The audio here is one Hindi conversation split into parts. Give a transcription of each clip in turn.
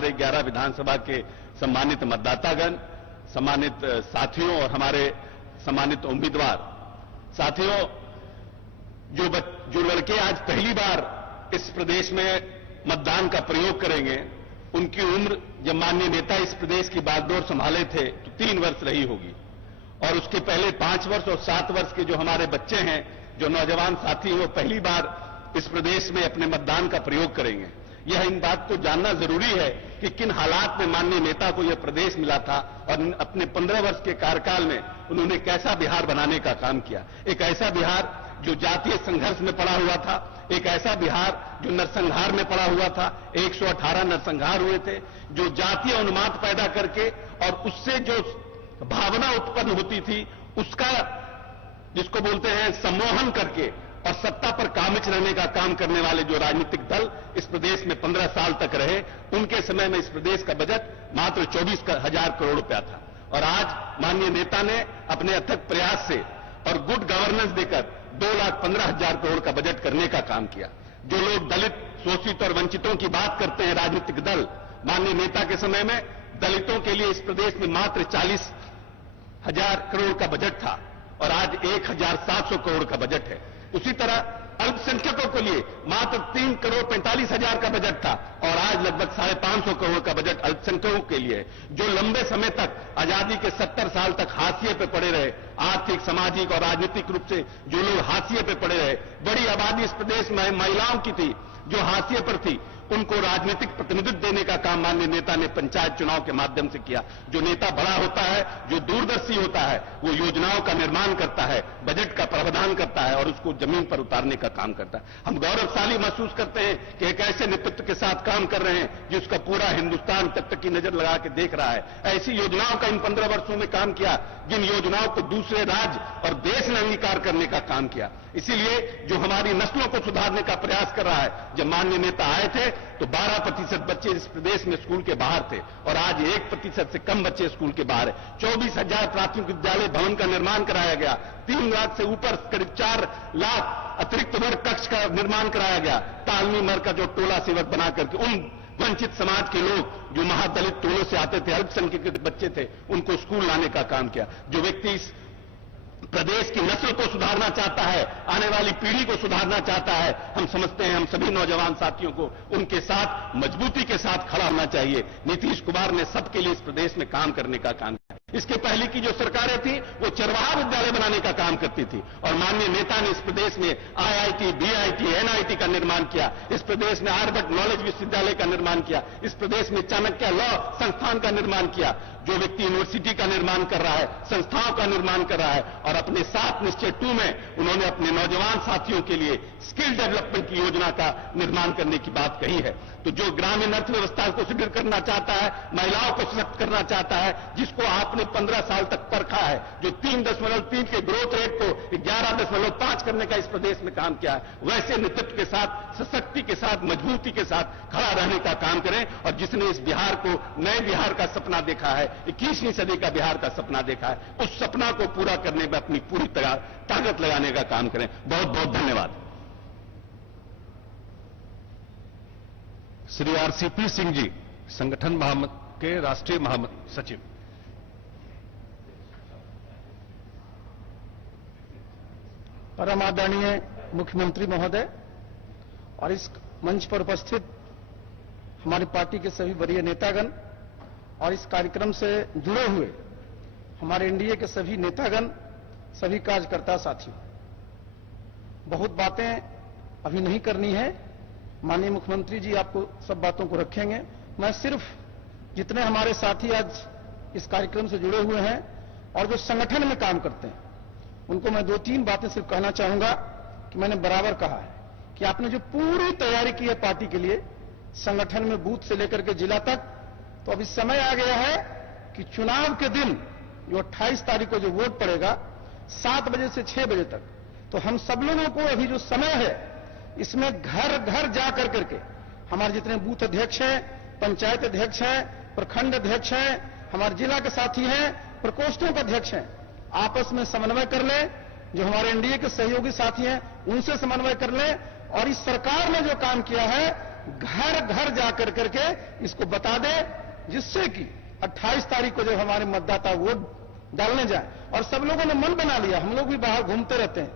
हमारे 11 विधानसभा के सम्मानित मतदातागण, सम्मानित साथियों और हमारे सम्मानित उम्मीदवार साथियों, जो लड़के आज पहली बार इस प्रदेश में मतदान का प्रयोग करेंगे, उनकी उम्र जब माननीय नेता इस प्रदेश की बागडोर संभाले थे तो 3 वर्ष रही होगी, और उसके पहले 5 वर्ष और 7 वर्ष के जो हमारे बच्चे हैं, जो नौजवान साथी हैं, वो पहली बार इस प्रदेश में अपने मतदान का प्रयोग करेंगे। यह इन बात को जानना जरूरी है कि किन हालात में माननीय नेता को यह प्रदेश मिला था और अपने 15 वर्ष के कार्यकाल में उन्होंने कैसा बिहार बनाने का काम किया। एक ऐसा बिहार जो जातीय संघर्ष में पड़ा हुआ था, एक ऐसा बिहार जो नरसंहार में पड़ा हुआ था, 118 नरसंहार हुए थे, जो जातीय उन्माद पैदा करके और उससे जो भावना उत्पन्न होती थी उसका, जिसको बोलते हैं, सम्मोहन करके और सत्ता पर कामिज रहने का काम करने वाले जो राजनीतिक दल इस प्रदेश में 15 साल तक रहे, उनके समय में इस प्रदेश का बजट मात्र 24,000 करोड़ रुपया था। और आज माननीय नेता ने अपने अथक प्रयास से और गुड गवर्नेंस देकर 2,15,000 करोड़ का बजट करने का काम किया। जो लोग दलित, शोषित और वंचितों की बात करते हैं राजनीतिक दल, माननीय नेता के समय में दलितों के लिए इस प्रदेश में मात्र 40,000 करोड़ का बजट था और आज 1,700 करोड़ का बजट है। उसी तरह अल्पसंख्यकों के लिए मात्र 3,45,00,000 का बजट था और आज लगभग 550 करोड़ का बजट अल्पसंख्यकों के लिए है। जो लंबे समय तक, आजादी के 70 साल तक हाशिए पे पड़े रहे, आर्थिक, सामाजिक और राजनीतिक रूप से जो लोग हाशिए पे पड़े रहे, बड़ी आबादी इस प्रदेश में महिलाओं की थी जो हाशिए पर थी, उनको राजनीतिक प्रतिनिधित्व देने का काम माननीय नेता ने पंचायत चुनाव के माध्यम से किया। जो नेता बड़ा होता है, जो दूरदर्शी होता है, वो योजनाओं का निर्माण करता है, बजट का प्रावधान करता है और उसको जमीन पर उतारने का काम करता है। हम गौरवशाली महसूस करते हैं कि एक ऐसे नेतृत्व के साथ काम कर रहे हैं जिसका पूरा हिंदुस्तान तक की नजर लगा के देख रहा है। ऐसी योजनाओं का इन 15 वर्षों में काम किया जिन योजनाओं को दूसरे राज्य और देश ने अंगीकार करने का काम किया। इसीलिए जो हमारी नस्लों को सुधारने का प्रयास कर रहा है, जब माननीय नेता आए थे तो 12% बच्चे इस प्रदेश में स्कूल के बाहर थे और आज 1% से कम बच्चे स्कूल के बाहर है। 24,000 प्राथमिक विद्यालय भवन का निर्माण कराया गया, 3 लाख से ऊपर करीब 4 लाख अतिरिक्त वर्ग कक्ष का निर्माण कराया गया। तालमी मर का जो टोला सेवक बना करके उन वंचित समाज के लोग जो महादलित टोलों से आते थे, अल्पसंख्यक के बच्चे थे, उनको स्कूल लाने का काम किया। जो व्यक्ति इस प्रदेश की नस्ल को सुधारना चाहता है, आने वाली पीढ़ी को सुधारना चाहता है, हम समझते हैं हम सभी नौजवान साथियों को उनके साथ मजबूती के साथ खड़ा होना चाहिए। नीतीश कुमार ने सबके लिए इस प्रदेश में काम करने का काम किया। इसके पहले की जो सरकारें थी वो चरवाहा विद्यालय बनाने का काम करती थी और माननीय नेता ने इस प्रदेश में IIT, BIT, NIT का निर्माण किया। इस प्रदेश में आर्यभट्ट नॉलेज विश्वविद्यालय का निर्माण किया। इस प्रदेश में चाणक्य लॉ संस्थान का निर्माण किया। जो व्यक्ति यूनिवर्सिटी का निर्माण कर रहा है, संस्थाओं का निर्माण कर रहा है और अपने 7 निश्चय 2 में उन्होंने अपने नौजवान साथियों के लिए स्किल डेवलपमेंट की योजना का निर्माण करने की बात कही है। तो जो ग्रामीण अर्थव्यवस्था को सुदृढ़ करना चाहता है, महिलाओं को सशक्त करना चाहता है, जिसको आपने 15 साल तक परखा है, जो 3.3 के ग्रोथ रेट को 11.5 करने का इस प्रदेश में काम किया है, वैसे नेतृत्व के साथ, सशक्ति के साथ, मजबूती के साथ खड़ा रहने का काम करें। और जिसने इस बिहार को, नए बिहार का सपना देखा है, 21वीं सदी का बिहार का सपना देखा है, उस सपना को पूरा करने में अपनी पूरी ताकत लगाने का काम करें। बहुत बहुत धन्यवाद। श्री RCP सिंह जी, संगठन के राष्ट्रीय महासचिव। परम आदरणीय मुख्यमंत्री महोदय और इस मंच पर उपस्थित हमारी पार्टी के सभी वरीय नेतागण और इस कार्यक्रम से जुड़े हुए हमारे एनडीए के सभी नेतागण, सभी कार्यकर्ता साथियों, बहुत बातें अभी नहीं करनी है। माननीय मुख्यमंत्री जी आपको सब बातों को रखेंगे। मैं सिर्फ जितने हमारे साथी आज इस कार्यक्रम से जुड़े हुए हैं और जो संगठन में काम करते हैं, उनको मैं 2-3 बातें सिर्फ कहना चाहूंगा कि मैंने बराबर कहा है कि आपने जो पूरी तैयारी की है पार्टी के लिए, संगठन में बूथ से लेकर के जिला तक, तो अभी समय आ गया है कि चुनाव के दिन जो 28 तारीख को जो वोट पड़ेगा 7 बजे से 6 बजे तक, तो हम सब लोगों को अभी जो समय है इसमें घर घर जा करके हमारे जितने बूथ अध्यक्ष हैं, पंचायत अध्यक्ष हैं, प्रखंड अध्यक्ष हैं, हमारे जिला के साथी हैं, प्रकोष्ठों के अध्यक्ष हैं, आपस में समन्वय कर लें। जो हमारे एनडीए के सहयोगी साथी हैं उनसे समन्वय कर लें और इस सरकार ने जो काम किया है घर घर जाकर करके इसको बता दे, जिससे कि 28 तारीख को जब हमारे मतदाता वोट डालने जाए, और सब लोगों ने मन बना लिया, हम लोग भी बाहर घूमते रहते हैं,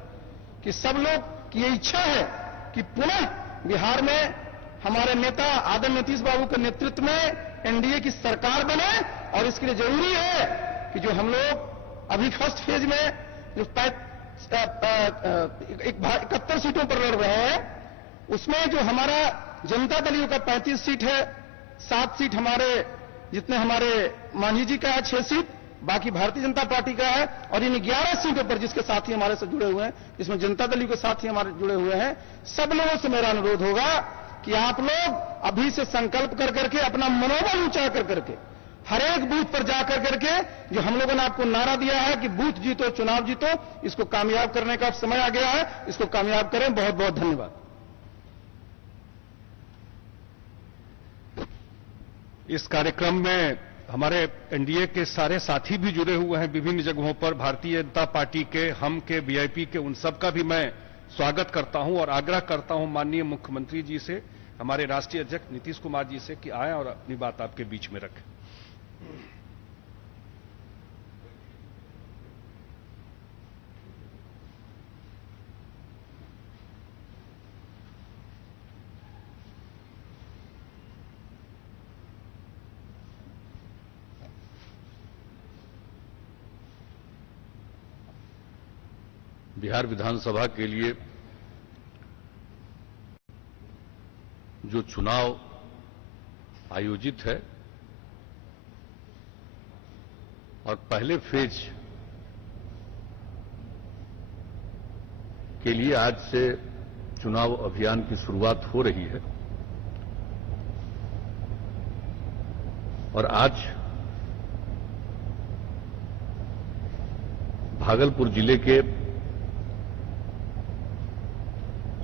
कि सब लोग की ये इच्छा है कि पुनः बिहार में हमारे नेता आदरणीय नीतीश बाबू के नेतृत्व में एनडीए की सरकार बने। और इसके लिए जरूरी है कि जो हम लोग अभी फर्स्ट फेज में जो 71 सीटों पर लड़ रहे हैं, उसमें जो हमारा जनता दल का 35 सीट है, 7 सीट हमारे जितने हमारे मांझी जी का है, 6 सीट बाकी भारतीय जनता पार्टी का है, और इन 11 सीटों पर जिसके साथी हमारे से जुड़े हुए हैं, जिसमें जनता दल के साथी हमारे जुड़े हुए हैं, सब लोगों से मेरा अनुरोध होगा कि आप लोग अभी से संकल्प कर करके अपना मनोबल ऊंचा कर करके हर एक बूथ पर जाकर करके जो हम लोगों ने आपको नारा दिया है कि बूथ जीतो चुनाव जीतो, इसको कामयाब करने का समय आ गया है, इसको कामयाब करें। बहुत बहुत धन्यवाद। इस कार्यक्रम में हमारे एनडीए के सारे साथी भी जुड़े हुए हैं विभिन्न जगहों पर। भारतीय जनता पार्टी के, हम के, वीआईपी के, उन सब का भी मैं स्वागत करता हूं और आग्रह करता हूं माननीय मुख्यमंत्री जी से, हमारे राष्ट्रीय अध्यक्ष नीतीश कुमार जी से कि आएं और अपनी बात आपके बीच में रखें। बिहार विधानसभा के लिए जो चुनाव आयोजित है और पहले फेज के लिए आज से चुनाव अभियान की शुरुआत हो रही है। और आज भागलपुर जिले के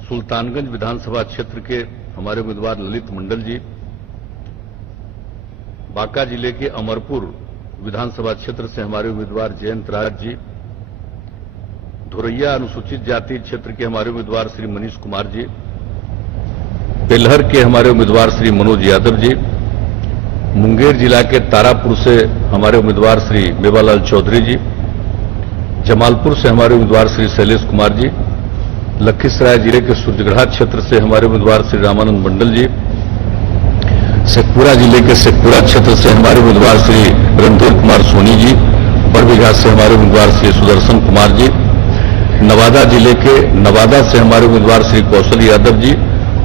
सुल्तानगंज विधानसभा क्षेत्र के हमारे उम्मीदवार ललित मंडल जी, बांका जिले के अमरपुर विधानसभा क्षेत्र से हमारे उम्मीदवार जयंत राज जी, धोरैया अनुसूचित जाति क्षेत्र के हमारे उम्मीदवार श्री मनीष कुमार जी, बेलहर के हमारे उम्मीदवार श्री मनोज यादव जी, मुंगेर जिला के तारापुर से हमारे उम्मीदवार श्री मेवालाल चौधरी जी, जमालपुर से हमारे उम्मीदवार श्री शैलेश कुमार जी, लखीसराय जिले के सूर्यगढ़ा क्षेत्र से हमारे उम्मीदवार श्री रामानंद मंडल जी, शेखपुरा जिले के शेखपुरा क्षेत्र से हमारे उम्मीदवार श्री रणधीर कुमार सोनी जी, बड़बिघा से हमारे उम्मीदवार श्री सुदर्शन कुमार जी, नवादा जिले के नवादा से हमारे उम्मीदवार श्री कौशल यादव जी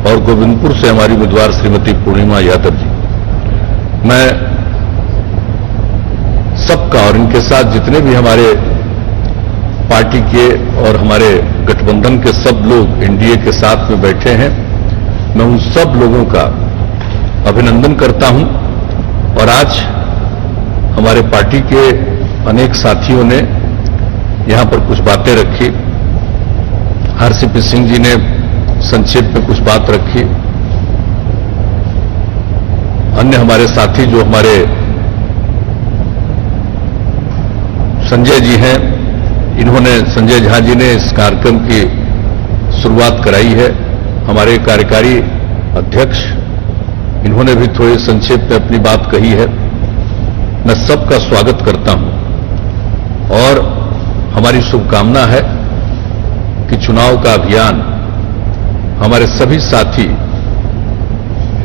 और गोविंदपुर से हमारी उम्मीदवार श्रीमती पूर्णिमा यादव जी। मैं सबका और इनके साथ जितने भी हमारे पार्टी के और हमारे गठबंधन के सब लोग एनडीए के साथ में बैठे हैं, मैं उन सब लोगों का अभिनंदन करता हूं। और आज हमारे पार्टी के अनेक साथियों ने यहां पर कुछ बातें रखी। हरसिपी सिंह जी ने संक्षेप में कुछ बात रखी। अन्य हमारे साथी जो हमारे संजय जी हैं, इन्होंने, संजय झा जी ने इस कार्यक्रम की शुरुआत कराई है। हमारे कार्यकारी अध्यक्ष, इन्होंने भी थोड़े संक्षेप में अपनी बात कही है। मैं सबका स्वागत करता हूं और हमारी शुभकामना है कि चुनाव का अभियान हमारे सभी साथी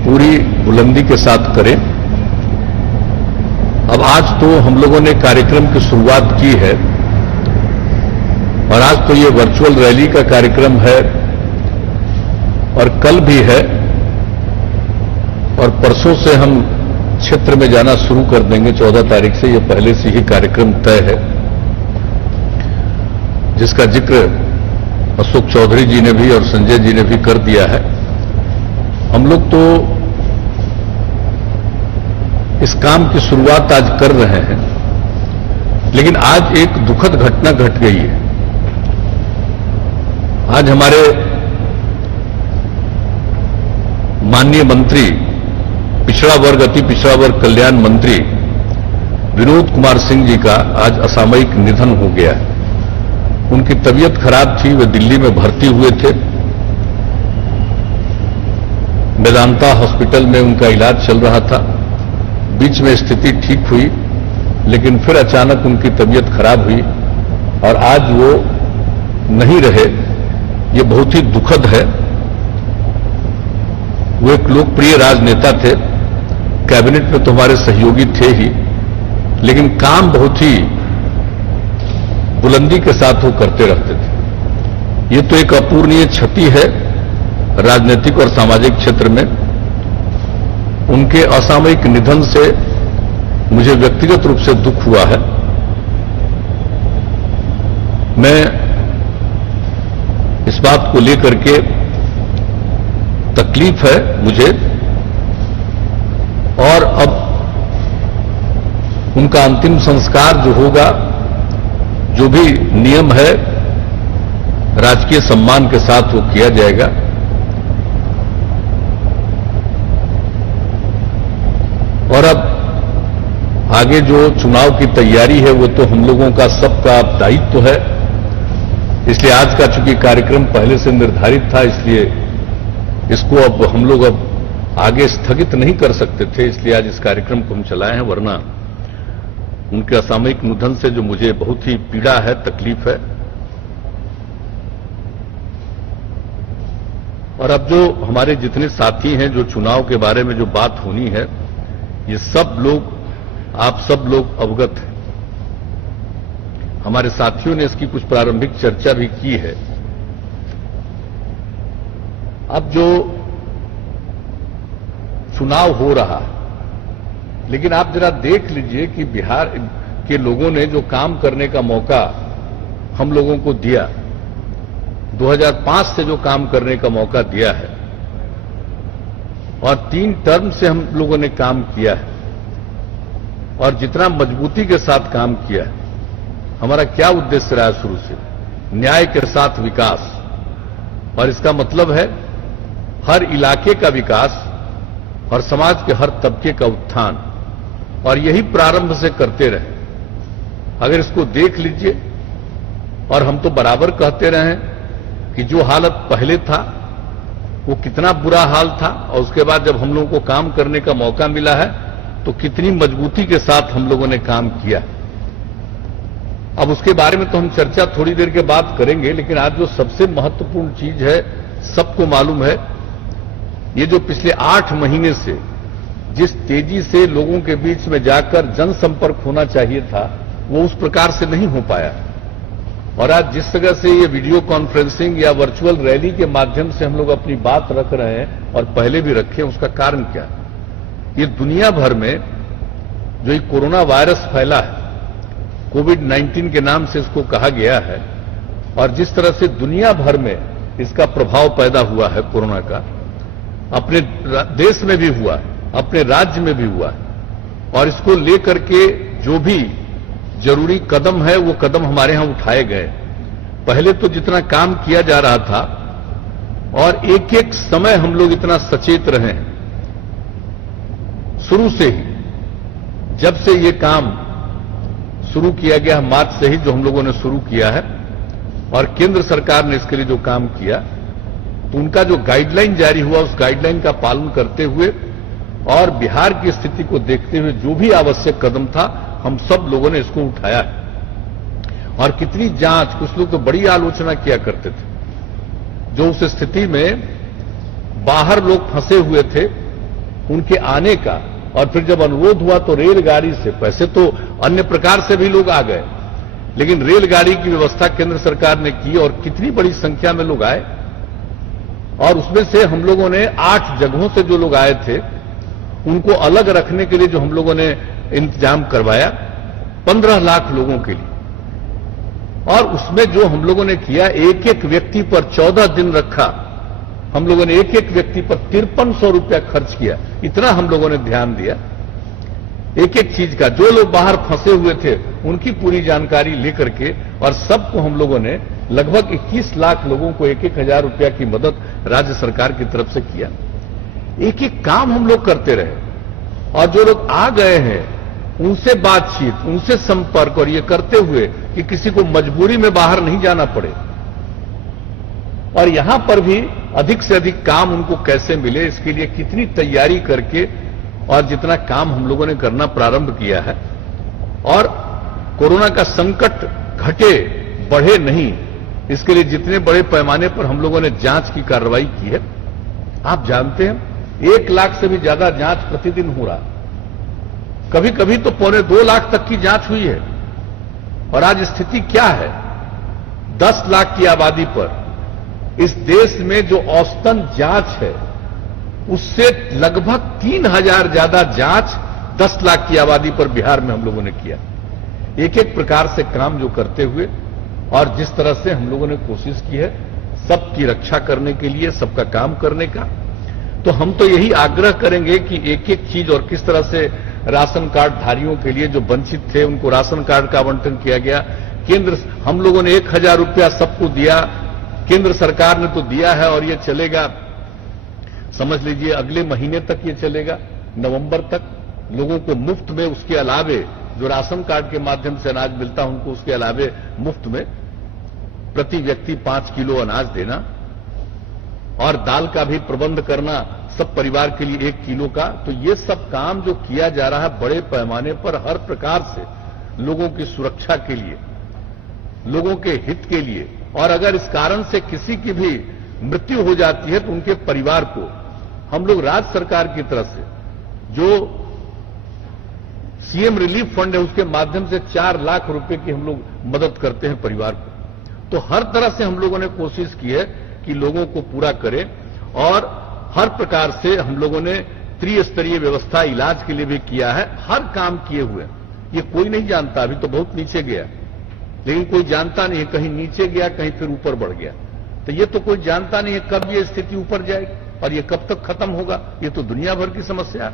पूरी बुलंदी के साथ करें। अब आज तो हम लोगों ने कार्यक्रम की शुरुआत की है और आज तो ये वर्चुअल रैली का कार्यक्रम है और कल भी है और परसों से हम क्षेत्र में जाना शुरू कर देंगे। 14 तारीख से ये पहले से ही कार्यक्रम तय है, जिसका जिक्र अशोक चौधरी जी ने भी और संजय जी ने भी कर दिया है। हम लोग तो इस काम की शुरुआत आज कर रहे हैं, लेकिन आज एक दुखद घटना घट गई है। आज हमारे माननीय मंत्री, पिछड़ा वर्ग, अति पिछड़ा वर्ग कल्याण मंत्री विनोद कुमार सिंह जी का आज असामयिक निधन हो गया है। उनकी तबीयत खराब थी, वे दिल्ली में भर्ती हुए थे। मेदांता हॉस्पिटल में उनका इलाज चल रहा था। बीच में स्थिति ठीक हुई, लेकिन फिर अचानक उनकी तबीयत खराब हुई और आज वो नहीं रहे। ये बहुत ही दुखद है। वो एक लोकप्रिय राजनेता थे, कैबिनेट में तो हमारे सहयोगी थे ही, लेकिन काम बहुत ही बुलंदी के साथ वो करते रहते थे। ये तो एक अपूरणीय क्षति है राजनीतिक और सामाजिक क्षेत्र में। उनके असामयिक निधन से मुझे व्यक्तिगत रूप से दुख हुआ है। मैं इस बात को लेकर के तकलीफ है मुझे, और अब उनका अंतिम संस्कार जो होगा, जो भी नियम है, राजकीय सम्मान के साथ वो किया जाएगा। और अब आगे जो चुनाव की तैयारी है वो तो हम लोगों का सबका दायित्व है। इसलिए आज का चूंकि कार्यक्रम पहले से निर्धारित था, इसलिए इसको अब हम लोग आगे स्थगित नहीं कर सकते थे, इसलिए आज इस कार्यक्रम को हम चलाए हैं। वरना उनके असामयिक निधन से जो मुझे बहुत ही पीड़ा है, तकलीफ है। और अब जो हमारे जितने साथी हैं, जो चुनाव के बारे में जो बात होनी है, ये सब लोग, आप सब लोग अवगत हैं। हमारे साथियों ने इसकी कुछ प्रारंभिक चर्चा भी की है। अब जो चुनाव हो रहा है, लेकिन आप जरा देख लीजिए कि बिहार के लोगों ने जो काम करने का मौका हम लोगों को दिया, 2005 से जो काम करने का मौका दिया है, और 3 टर्म से हम लोगों ने काम किया है, और जितना मजबूती के साथ काम किया है। हमारा क्या उद्देश्य रहा शुरू से? न्याय के साथ विकास, और इसका मतलब है हर इलाके का विकास और समाज के हर तबके का उत्थान, और यही प्रारंभ से करते रहे। अगर इसको देख लीजिए, और हम तो बराबर कहते रहे कि जो हालत पहले था वो कितना बुरा हाल था, और उसके बाद जब हम लोगों को काम करने का मौका मिला है तो कितनी मजबूती के साथ हम लोगों ने काम किया। अब उसके बारे में तो हम चर्चा थोड़ी देर के बाद करेंगे, लेकिन आज जो सबसे महत्वपूर्ण चीज है, सबको मालूम है, ये जो पिछले 8 महीने से जिस तेजी से लोगों के बीच में जाकर जनसंपर्क होना चाहिए था, वो उस प्रकार से नहीं हो पाया। और आज जिस तरह से ये वीडियो कॉन्फ्रेंसिंग या वर्चुअल रैली के माध्यम से हम लोग अपनी बात रख रहे हैं, और पहले भी रखे, उसका कारण क्या है? ये दुनिया भर में जो ये कोरोना वायरस फैला है, कोविड-19 के नाम से इसको कहा गया है, और जिस तरह से दुनिया भर में इसका प्रभाव पैदा हुआ है कोरोना का, अपने देश में भी हुआ है, अपने राज्य में भी हुआ है, और इसको लेकर के जो भी जरूरी कदम है वो कदम हमारे यहां उठाए गए। पहले तो जितना काम किया जा रहा था, और एक एक समय हम लोग इतना सचेत रहे हैं, शुरू से ही, जब से ये काम शुरू किया गया, मार्च से ही जो हम लोगों ने शुरू किया है, और केंद्र सरकार ने इसके लिए जो काम किया, तो उनका जो गाइडलाइन जारी हुआ, उस गाइडलाइन का पालन करते हुए और बिहार की स्थिति को देखते हुए जो भी आवश्यक कदम था, हम सब लोगों ने इसको उठाया है। और कितनी जांच, कुछ लोग तो बड़ी आलोचना किया करते थे, जो उस स्थिति में बाहर लोग फंसे हुए थे, उनके आने का, और फिर जब अनुरोध हुआ तो रेलगाड़ी से, वैसे तो अन्य प्रकार से भी लोग आ गए, लेकिन रेलगाड़ी की व्यवस्था केंद्र सरकार ने की, और कितनी बड़ी संख्या में लोग आए। और उसमें से हम लोगों ने 8 जगहों से जो लोग आए थे, उनको अलग रखने के लिए जो हम लोगों ने इंतजाम करवाया, 15 लाख लोगों के लिए। और उसमें जो हम लोगों ने किया, एक एक व्यक्ति पर 14 दिन रखा, हम लोगों ने एक एक व्यक्ति पर 5300 रुपया खर्च किया। इतना हम लोगों ने ध्यान दिया एक एक चीज का। जो लोग बाहर फंसे हुए थे उनकी पूरी जानकारी लेकर के, और सबको हम लोगों ने लगभग 21 लाख लोगों को 1-1 हजार रुपया की मदद राज्य सरकार की तरफ से किया। एक एक काम हम लोग करते रहे, और जो लोग आ गए हैं उनसे बातचीत, उनसे संपर्क, और ये करते हुए कि किसी को मजबूरी में बाहर नहीं जाना पड़े। और यहां पर भी अधिक से अधिक काम उनको कैसे मिले, इसके लिए कितनी तैयारी करके और जितना काम हम लोगों ने करना प्रारंभ किया है, और कोरोना का संकट घटे बढ़े नहीं, इसके लिए जितने बड़े पैमाने पर हम लोगों ने जांच की कार्रवाई की है। आप जानते हैं 1 लाख से भी ज्यादा जांच प्रतिदिन हो रहा है, कभी कभी तो 2.25 लाख तक की जांच हुई है। और आज स्थिति क्या है, 10 लाख की आबादी पर इस देश में जो औसतन जांच है उससे लगभग 3000 ज्यादा जांच 10 लाख की आबादी पर बिहार में हम लोगों ने किया। एक एक प्रकार से काम जो करते हुए और जिस तरह से हम लोगों ने कोशिश की है सबकी रक्षा करने के लिए, सबका काम करने का, तो हम तो यही आग्रह करेंगे कि एक एक चीज और किस तरह से राशन कार्ड धारियों के लिए जो वंचित थे उनको राशन कार्ड का आवंटन किया गया। केंद्र हम लोगों ने 1000 रुपया सबको दिया, केंद्र सरकार ने तो दिया है और ये चलेगा, समझ लीजिए अगले महीने तक ये चलेगा, नवंबर तक लोगों को मुफ्त में, उसके अलावे जो राशन कार्ड के माध्यम से अनाज मिलता है उनको उसके अलावे मुफ्त में प्रति व्यक्ति 5 किलो अनाज देना, और दाल का भी प्रबंध करना सब परिवार के लिए 1 किलो का। तो ये सब काम जो किया जा रहा है बड़े पैमाने पर हर प्रकार से लोगों की सुरक्षा के लिए, लोगों के हित के लिए, और अगर इस कारण से किसी की भी मृत्यु हो जाती है तो उनके परिवार को हम लोग राज्य सरकार की तरफ से जो सीएम रिलीफ फंड है उसके माध्यम से 4 लाख रुपए की हम लोग मदद करते हैं परिवार को। तो हर तरह से हम लोगों ने कोशिश की है कि लोगों को पूरा करें, और हर प्रकार से हम लोगों ने त्रिस्तरीय व्यवस्था इलाज के लिए भी किया है, हर काम किए हुए। ये कोई नहीं जानता, अभी तो बहुत नीचे गया, लेकिन कोई जानता नहीं है, कहीं नीचे गया कहीं फिर ऊपर बढ़ गया, तो ये तो कोई जानता नहीं है कब ये स्थिति ऊपर जाएगी और ये कब तक खत्म होगा। ये तो दुनिया भर की समस्या है,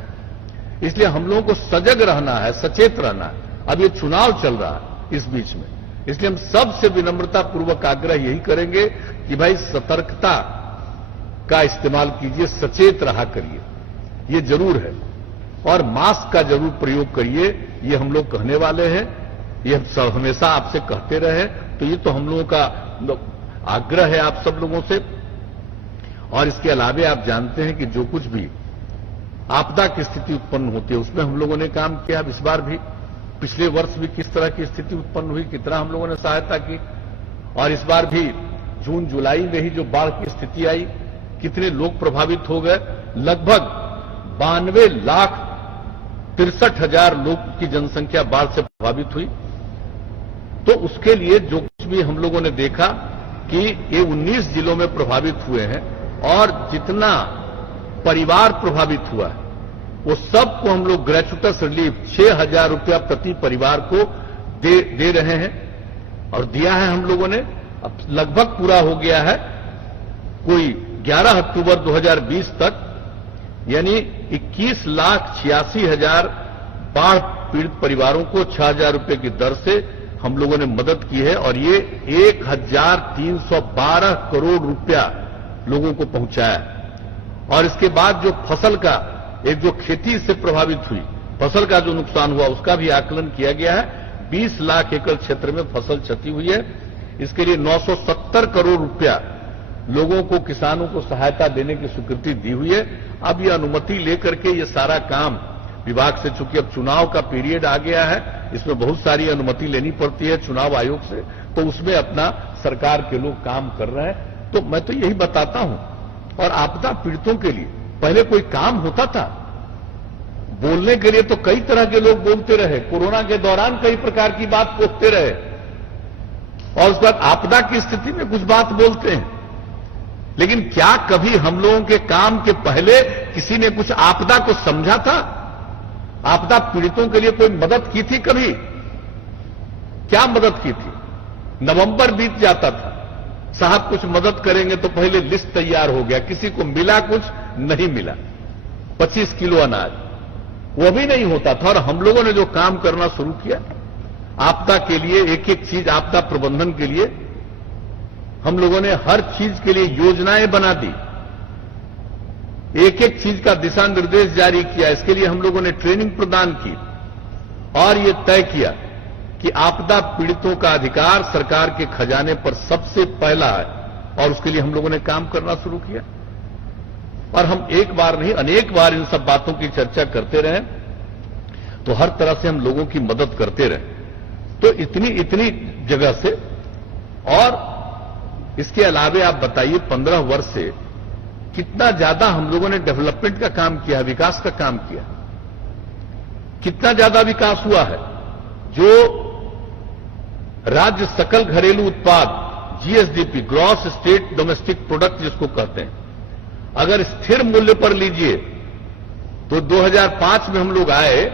इसलिए हम लोगों को सजग रहना है, सचेत रहना है। अब ये चुनाव चल रहा है इस बीच में, इसलिए हम सबसे विनम्रता पूर्वक आग्रह यही करेंगे कि भाई सतर्कता का इस्तेमाल कीजिए, सचेत रहा करिए, ये जरूर है, और मास्क का जरूर प्रयोग करिए, ये हम लोग कहने वाले हैं, ये हम सब हमेशा आपसे कहते रहे, तो ये तो हम लोगों का आग्रह है आप सब लोगों से। और इसके अलावे आप जानते हैं कि जो कुछ भी आपदा की स्थिति उत्पन्न होती है उसमें हम लोगों ने काम किया। इस बार भी, पिछले वर्ष भी किस तरह की स्थिति उत्पन्न हुई, कितना हम लोगों ने सहायता की, और इस बार भी जून जुलाई में ही जो बाढ़ की स्थिति आई, कितने लोग प्रभावित हो गए, लगभग 92,63,000 लोग की जनसंख्या बाढ़ से प्रभावित हुई। तो उसके लिए जो कुछ भी हम लोगों ने देखा कि ये 19 जिलों में प्रभावित हुए हैं, और जितना परिवार प्रभावित हुआ है वो सबको हम लोग ग्रेचुटस रिलीफ 6,000 रुपया प्रति परिवार को दे रहे हैं, और दिया है हम लोगों ने। अब लगभग पूरा हो गया है, कोई 11 अक्टूबर 2020 तक, यानी 21,86,000 बाढ़ पीड़ित परिवारों को 6,000 रुपए की दर से हम लोगों ने मदद की है, और ये 1,312 करोड़ रुपया लोगों को पहुंचाया। और इसके बाद जो फसल का, एक जो खेती से प्रभावित हुई फसल का जो नुकसान हुआ उसका भी आकलन किया गया है। 20 लाख एकड़ क्षेत्र में फसल क्षति हुई है, इसके लिए 970 करोड़ रुपया लोगों को, किसानों को सहायता देने की स्वीकृति दी हुई है। अब ये अनुमति लेकर के ये सारा काम विभाग से, चूंकि अब चुनाव का पीरियड आ गया है, इसमें बहुत सारी अनुमति लेनी पड़ती है चुनाव आयोग से, तो उसमें अपना सरकार के लोग काम कर रहे हैं। तो मैं तो यही बताता हूं, और आपदा पीड़ितों के लिए पहले कोई काम होता था, बोलने के लिए तो कई तरह के लोग बोलते रहे, कोरोना के दौरान कई प्रकार की बात पूछते रहे, और उसके बाद आपदा की स्थिति में कुछ बात बोलते हैं, लेकिन क्या कभी हम लोगों के काम के पहले किसी ने कुछ आपदा को समझा था? आपदा पीड़ितों के लिए कोई मदद की थी कभी? क्या मदद की थी? नवंबर बीत जाता था, साहब कुछ मदद करेंगे तो पहले लिस्ट तैयार हो गया, किसी को मिला कुछ नहीं मिला, 25 किलो अनाज, वो भी नहीं होता था। और हम लोगों ने जो काम करना शुरू किया आपदा के लिए, एक एक चीज आपदा प्रबंधन के लिए, हम लोगों ने हर चीज के लिए योजनाएं बना दी, एक एक चीज का दिशा निर्देश जारी किया, इसके लिए हम लोगों ने ट्रेनिंग प्रदान की, और ये तय किया कि आपदा पीड़ितों का अधिकार सरकार के खजाने पर सबसे पहला है, और उसके लिए हम लोगों ने काम करना शुरू किया। और हम एक बार नहीं अनेक बार इन सब बातों की चर्चा करते रहे, तो हर तरह से हम लोगों की मदद करते रहे। तो इतनी जगह से, और इसके अलावे आप बताइए 15 वर्ष से कितना ज्यादा हम लोगों ने डेवलपमेंट का काम किया, विकास का काम किया, कितना ज्यादा विकास हुआ है। जो राज्य सकल घरेलू उत्पाद GSDP, gross state domestic product जिसको कहते हैं, अगर स्थिर मूल्य पर लीजिए तो 2005 में हम लोग आए,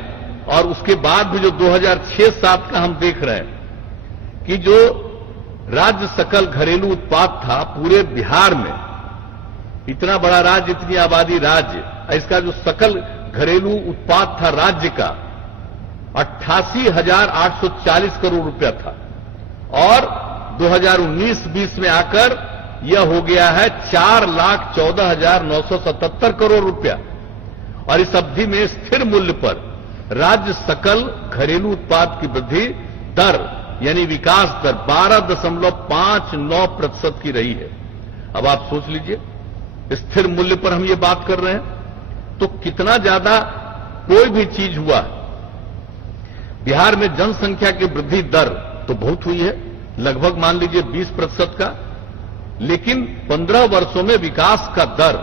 और उसके बाद भी जो 2006-07 का हम देख रहे हैं कि जो राज्य सकल घरेलू उत्पाद था पूरे बिहार में, इतना बड़ा राज्य, इतनी आबादी राज्य, इसका जो सकल घरेलू उत्पाद था राज्य का 88,840 करोड़ रुपया था, और 2019-20 में आकर यह हो गया है 4,14,977 करोड़ रुपया। और इस अवधि में स्थिर मूल्य पर राज्य सकल घरेलू उत्पाद की वृद्धि दर यानी विकास दर 12.59% की रही है। अब आप सोच लीजिए, स्थिर मूल्य पर हम ये बात कर रहे हैं तो कितना ज्यादा कोई भी चीज हुआ। बिहार में जनसंख्या की वृद्धि दर तो बहुत हुई है, लगभग मान लीजिए 20% का, लेकिन 15 वर्षों में विकास का दर,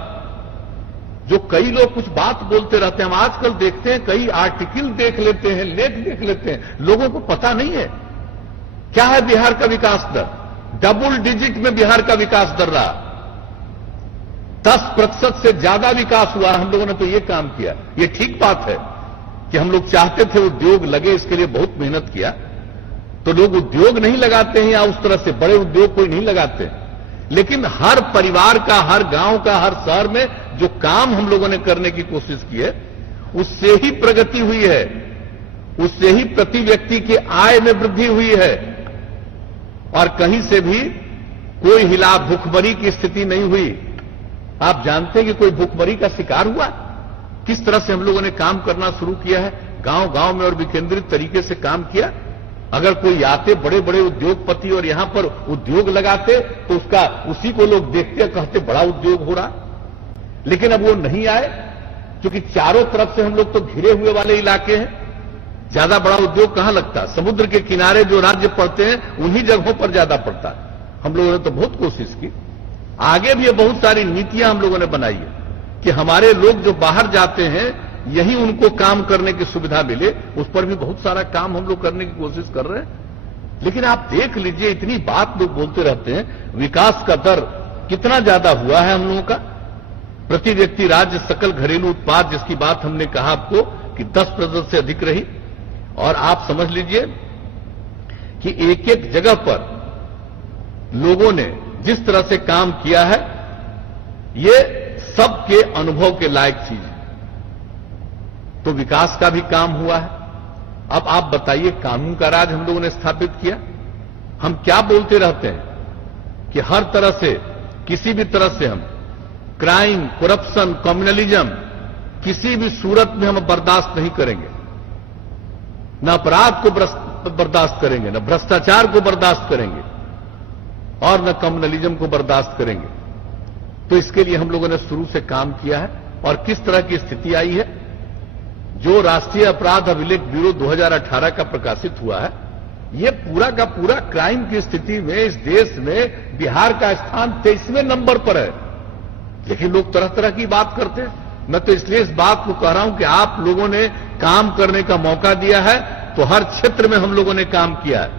जो कई लोग कुछ बात बोलते रहते हैं, हम आजकल देखते हैं कई आर्टिकल देख लेते हैं, लेख देख लेते हैं, लोगों को पता नहीं है क्या है बिहार का विकास दर। डबल डिजिट में बिहार का विकास दर रहा, 10% से ज्यादा विकास हुआ। हम लोगों ने तो ये काम किया। ये ठीक बात है कि हम लोग चाहते थे उद्योग लगे, इसके लिए बहुत मेहनत किया। तो लोग उद्योग नहीं लगाते हैं या उस तरह से बड़े उद्योग कोई नहीं लगाते, लेकिन हर परिवार का, हर गांव का, हर शहर में जो काम हम लोगों ने करने की कोशिश की है, उससे ही प्रगति हुई है, उससे ही प्रति व्यक्ति की आय में वृद्धि हुई है, और कहीं से भी कोई हिला भूखमरी की स्थिति नहीं हुई। आप जानते हैं कि कोई भूखमरी का शिकार हुआ? किस तरह से हम लोगों ने काम करना शुरू किया है, गांव गांव में और विकेंद्रित तरीके से काम किया। अगर कोई आते बड़े बड़े उद्योगपति और यहां पर उद्योग लगाते तो उसका उसी को लोग देखते कहते बड़ा उद्योग हो रहा, लेकिन अब वो नहीं आए, क्योंकि चारों तरफ से हम लोग तो घिरे हुए वाले इलाके हैं। ज्यादा बड़ा उद्योग कहां लगता? समुद्र के किनारे जो राज्य पड़ते हैं उन्हीं जगहों पर ज्यादा पड़ता है। हम लोगों ने तो बहुत कोशिश की, आगे भी ये बहुत सारी नीतियां हम लोगों ने बनाई है कि हमारे लोग जो बाहर जाते हैं यही उनको काम करने की सुविधा मिले। उस पर भी बहुत सारा काम हम लोग करने की कोशिश कर रहे हैं। लेकिन आप देख लीजिए, इतनी बात लोग बोलते रहते हैं, विकास का दर कितना ज्यादा हुआ है हम लोगों का। प्रति व्यक्ति राज्य सकल घरेलू उत्पाद जिसकी बात हमने कहा आपको कि 10% से अधिक रही, और आप समझ लीजिए कि एक एक जगह पर लोगों ने जिस तरह से काम किया है, ये सबके अनुभव के लायक चीज है। तो विकास का भी काम हुआ है। अब आप बताइए, कानून का राज हम लोगों ने स्थापित किया। हम क्या बोलते रहते हैं कि हर तरह से, किसी भी तरह से हम क्राइम, करप्शन, कम्युनलिज्म किसी भी सूरत में हम बर्दाश्त नहीं करेंगे। न अपराध को बर्दाश्त करेंगे, न भ्रष्टाचार को बर्दाश्त करेंगे, और न कम्युनलिज्म को बर्दाश्त करेंगे। तो इसके लिए हम लोगों ने शुरू से काम किया है। और किस तरह की स्थिति आई है, जो राष्ट्रीय अपराध अभिलेख ब्यूरो 2018 का प्रकाशित हुआ है, ये पूरा का पूरा क्राइम की स्थिति में इस देश में बिहार का स्थान 23वें नंबर पर है। लेकिन लोग तरह तरह की बात करते हैं। मैं तो इसलिए इस बात को कह रहा हूं कि आप लोगों ने काम करने का मौका दिया है, तो हर क्षेत्र में हम लोगों ने काम किया है।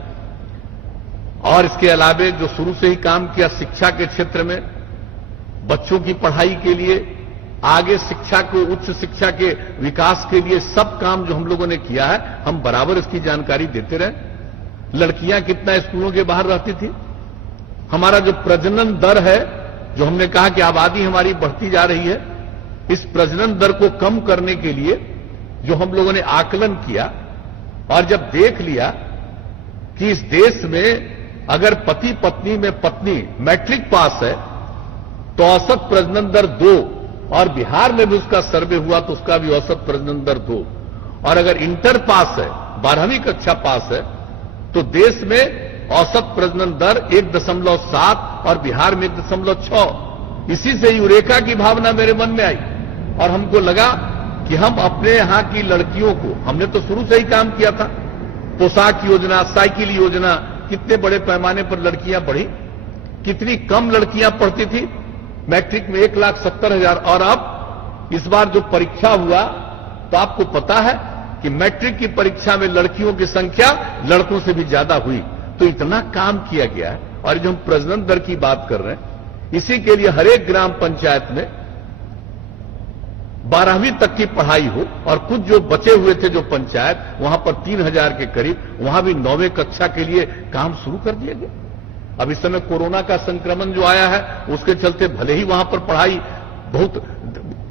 और इसके अलावे जो शुरू से ही काम किया शिक्षा के क्षेत्र में, बच्चों की पढ़ाई के लिए, आगे शिक्षा को, उच्च शिक्षा के विकास के लिए सब काम जो हम लोगों ने किया है, हम बराबर इसकी जानकारी देते रहे। लड़कियां कितना स्कूलों के बाहर रहती थी। हमारा जो प्रजनन दर है, जो हमने कहा कि आबादी हमारी बढ़ती जा रही है, इस प्रजनन दर को कम करने के लिए जो हम लोगों ने आकलन किया, और जब देख लिया कि इस देश में अगर पति पत्नी में पत्नी मैट्रिक पास है तो औसत प्रजनन दर 2, और बिहार में भी उसका सर्वे हुआ तो उसका भी औसत प्रजनन दर 2, और अगर इंटर पास है, 12वीं कक्षा पास है, तो देश में औसत प्रजनन दर 1.7 और बिहार में 1.6। इसी से यूरेका की भावना मेरे मन में आई और हमको लगा कि हम अपने यहां की लड़कियों को, हमने तो शुरू से ही काम किया था, पोशाक योजना, साइकिल योजना, कितने बड़े पैमाने पर लड़कियां पढ़ी, कितनी कम लड़कियां पढ़ती थी। मैट्रिक में 1,70,000 और अब इस बार जो परीक्षा हुआ तो आपको पता है कि मैट्रिक की परीक्षा में लड़कियों की संख्या लड़कों से भी ज्यादा हुई। तो इतना काम किया गया है। और जो हम प्रजनन दर की बात कर रहे हैं, इसी के लिए हर एक ग्राम पंचायत में 12वीं तक की पढ़ाई हो और कुछ जो बचे हुए थे जो पंचायत, वहां पर 3,000 के करीब, वहां भी 9वीं कक्षा के लिए काम शुरू कर दिया गया। अब इस समय कोरोना का संक्रमण जो आया है उसके चलते भले ही वहां पर पढ़ाई बहुत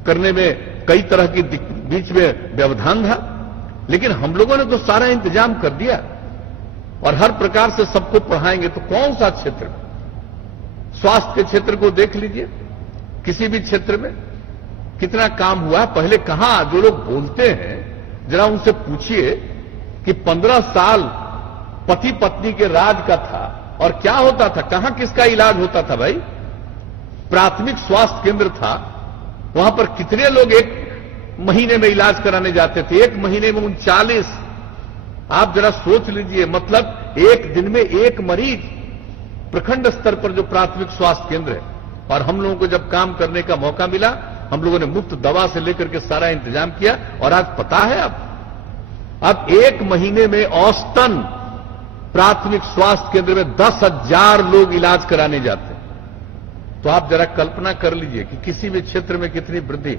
करने में कई तरह की बीच में व्यवधान था, लेकिन हम लोगों ने तो सारा इंतजाम कर दिया और हर प्रकार से सबको पढ़ाएंगे। तो कौन सा क्षेत्र में, स्वास्थ्य के क्षेत्र को देख लीजिए, किसी भी क्षेत्र में कितना काम हुआ है। पहले कहां, जो लोग बोलते हैं जरा उनसे पूछिए कि 15 साल पति पत्नी के राज का था और क्या होता था, कहां किसका इलाज होता था भाई? प्राथमिक स्वास्थ्य केंद्र था, वहां पर कितने लोग एक महीने में इलाज कराने जाते थे, एक महीने में 39। आप जरा सोच लीजिए, मतलब एक दिन में एक मरीज, प्रखंड स्तर पर जो प्राथमिक स्वास्थ्य केंद्र है। और हम लोगों को जब काम करने का मौका मिला, हम लोगों ने मुफ्त दवा से लेकर के सारा इंतजाम किया। और आज पता है, अब एक महीने में औसतन प्राथमिक स्वास्थ्य केंद्र में 10,000 लोग इलाज कराने जाते हैं। तो आप जरा कल्पना कर लीजिए कि किसी भी क्षेत्र में कितनी वृद्धि,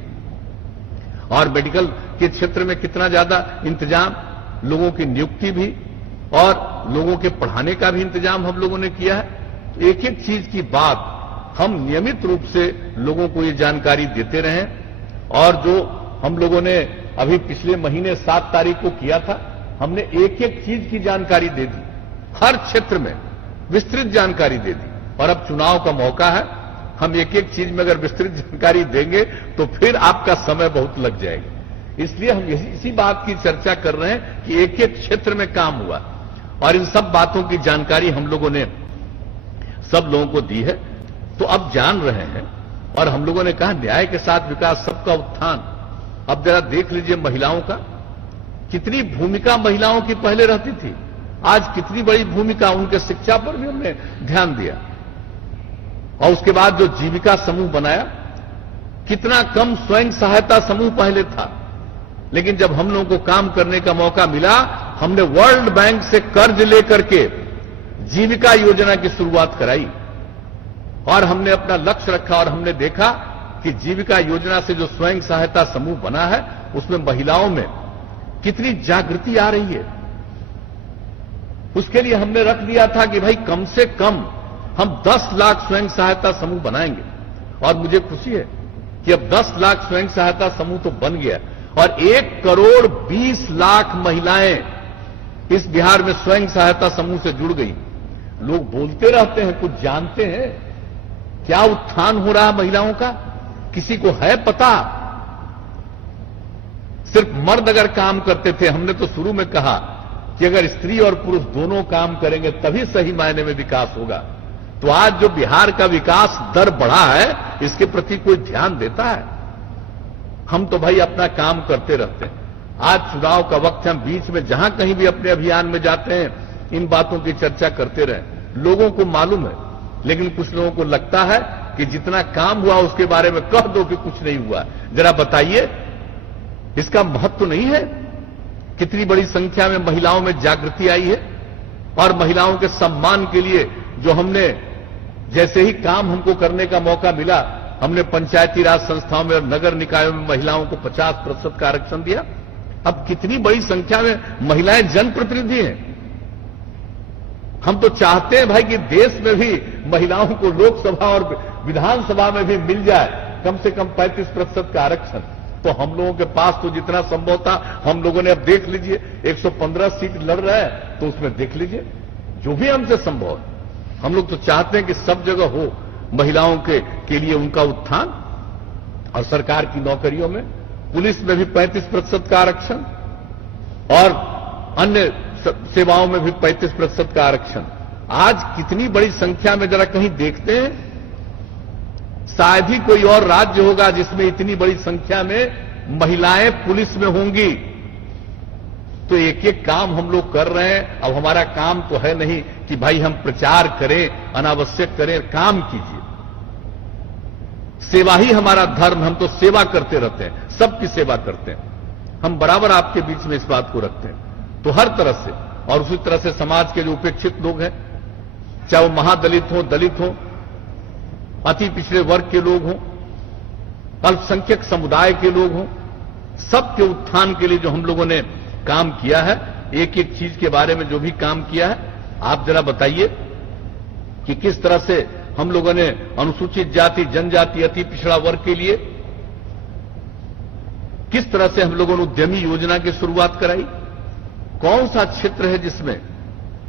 और मेडिकल के क्षेत्र में कितना ज्यादा इंतजाम, लोगों की नियुक्ति भी और लोगों के पढ़ाने का भी इंतजाम हम लोगों ने किया है। तो एक एक चीज की बात हम नियमित रूप से लोगों को ये जानकारी देते रहें। और जो हम लोगों ने अभी पिछले महीने 7 तारीख को किया था, हमने एक एक चीज की जानकारी दे दी, हर क्षेत्र में विस्तृत जानकारी दे दी। और अब चुनाव का मौका है, हम एक एक चीज में अगर विस्तृत जानकारी देंगे तो फिर आपका समय बहुत लग जाएगा। इसलिए हम इसी बात की चर्चा कर रहे हैं कि एक एक क्षेत्र में काम हुआ और इन सब बातों की जानकारी हम लोगों ने सब लोगों को दी है। तो अब जान रहे हैं। और हम लोगों ने कहा न्याय के साथ विकास, सबका उत्थान। अब जरा देख लीजिए महिलाओं का, कितनी भूमिका महिलाओं की पहले रहती थी, आज कितनी बड़ी भूमिका, उनके शिक्षा पर भी हमने ध्यान दिया। और उसके बाद जो जीविका समूह बनाया, कितना कम स्वयं सहायता समूह पहले था, लेकिन जब हम लोगों को काम करने का मौका मिला, हमने वर्ल्ड बैंक से कर्ज लेकर के जीविका योजना की शुरुआत कराई। और हमने अपना लक्ष्य रखा और हमने देखा कि जीविका योजना से जो स्वयं सहायता समूह बना है, उसमें महिलाओं में कितनी जागृति आ रही है। उसके लिए हमने रख दिया था कि भाई कम से कम हम 10 लाख स्वयं सहायता समूह बनाएंगे। और मुझे खुशी है कि अब 10 लाख स्वयं सहायता समूह तो बन गया और 1,20,00,000 महिलाएं इस बिहार में स्वयं सहायता समूह से जुड़ गई। लोग बोलते रहते हैं, कुछ जानते हैं क्या उत्थान हो रहा है महिलाओं का? किसी को है पता? सिर्फ मर्द अगर काम करते थे, हमने तो शुरू में कहा कि अगर स्त्री और पुरुष दोनों काम करेंगे तभी सही मायने में विकास होगा। तो आज जो बिहार का विकास दर बढ़ा है, इसके प्रति कोई ध्यान देता है? हम तो भाई अपना काम करते रहते हैं। आज चुनाव का वक्त है, हम बीच में जहां कहीं भी अपने अभियान में जाते हैं, इन बातों की चर्चा करते रहे। लोगों को मालूम है, लेकिन कुछ लोगों को लगता है कि जितना काम हुआ उसके बारे में कह दो कि कुछ नहीं हुआ। जरा बताइए, इसका महत्व नहीं है? कितनी बड़ी संख्या में महिलाओं में जागृति आई है और महिलाओं के सम्मान के लिए जो हमने, जैसे ही काम हमको करने का मौका मिला, हमने पंचायती राज संस्थाओं में और नगर निकायों में महिलाओं को 50% का आरक्षण दिया। अब कितनी बड़ी संख्या में महिलाएं जनप्रतिनिधि हैं। हम तो चाहते हैं भाई कि देश में भी महिलाओं को लोकसभा और विधानसभा में भी मिल जाए कम से कम 35% का आरक्षण। तो हम लोगों के पास तो जितना संभव था हम लोगों ने, अब देख लीजिए 115 सीट लड़ रहा है, तो उसमें देख लीजिए जो भी हमसे संभव है। हम लोग तो चाहते हैं कि सब जगह हो महिलाओं के लिए उनका उत्थान। और सरकार की नौकरियों में, पुलिस में भी 35% का आरक्षण और अन्य सेवाओं में भी 35% का आरक्षण। आज कितनी बड़ी संख्या में जरा कहीं देखते हैं, शायद ही कोई और राज्य होगा जिसमें इतनी बड़ी संख्या में महिलाएं पुलिस में होंगी। तो एक एक काम हम लोग कर रहे हैं। अब हमारा काम तो है नहीं कि भाई हम प्रचार करें, अनावश्यक करें, काम कीजिए। सेवा ही हमारा धर्म, हम तो सेवा करते रहते हैं, सबकी सेवा करते हैं। हम बराबर आपके बीच में इस बात को रखते हैं। तो हर तरह से, और उसी तरह से समाज के जो उपेक्षित लोग हैं, चाहे वो महादलित हो, दलित हो, अति पिछड़े वर्ग के लोग हों, अल्पसंख्यक समुदाय के लोग हों, सबके उत्थान के लिए जो हम लोगों ने काम किया है, एक एक चीज के बारे में जो भी काम किया है, आप जरा बताइए कि किस तरह से हम लोगों ने अनुसूचित जाति, जनजाति, अति पिछड़ा वर्ग के लिए किस तरह से हम लोगों ने उद्यमी योजना की शुरुआत कराई। कौन सा क्षेत्र है जिसमें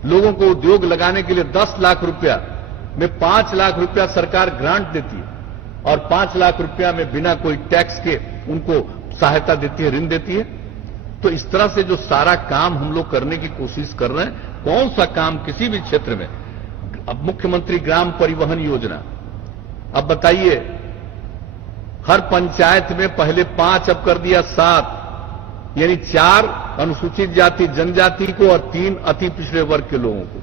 लोगों को उद्योग लगाने के लिए 10 लाख रुपया में 5 लाख रुपया सरकार ग्रांट देती है और 5 लाख रुपया में बिना कोई टैक्स के उनको सहायता देती है, ऋण देती है। तो इस तरह से जो सारा काम हम लोग करने की कोशिश कर रहे हैं, कौन सा काम किसी भी क्षेत्र में। अब मुख्यमंत्री ग्राम परिवहन योजना, अब बताइए, हर पंचायत में पहले 5 अब कर दिया 7, यानी 4 अनुसूचित जाति जनजाति को और 3 अति पिछड़े वर्ग के लोगों को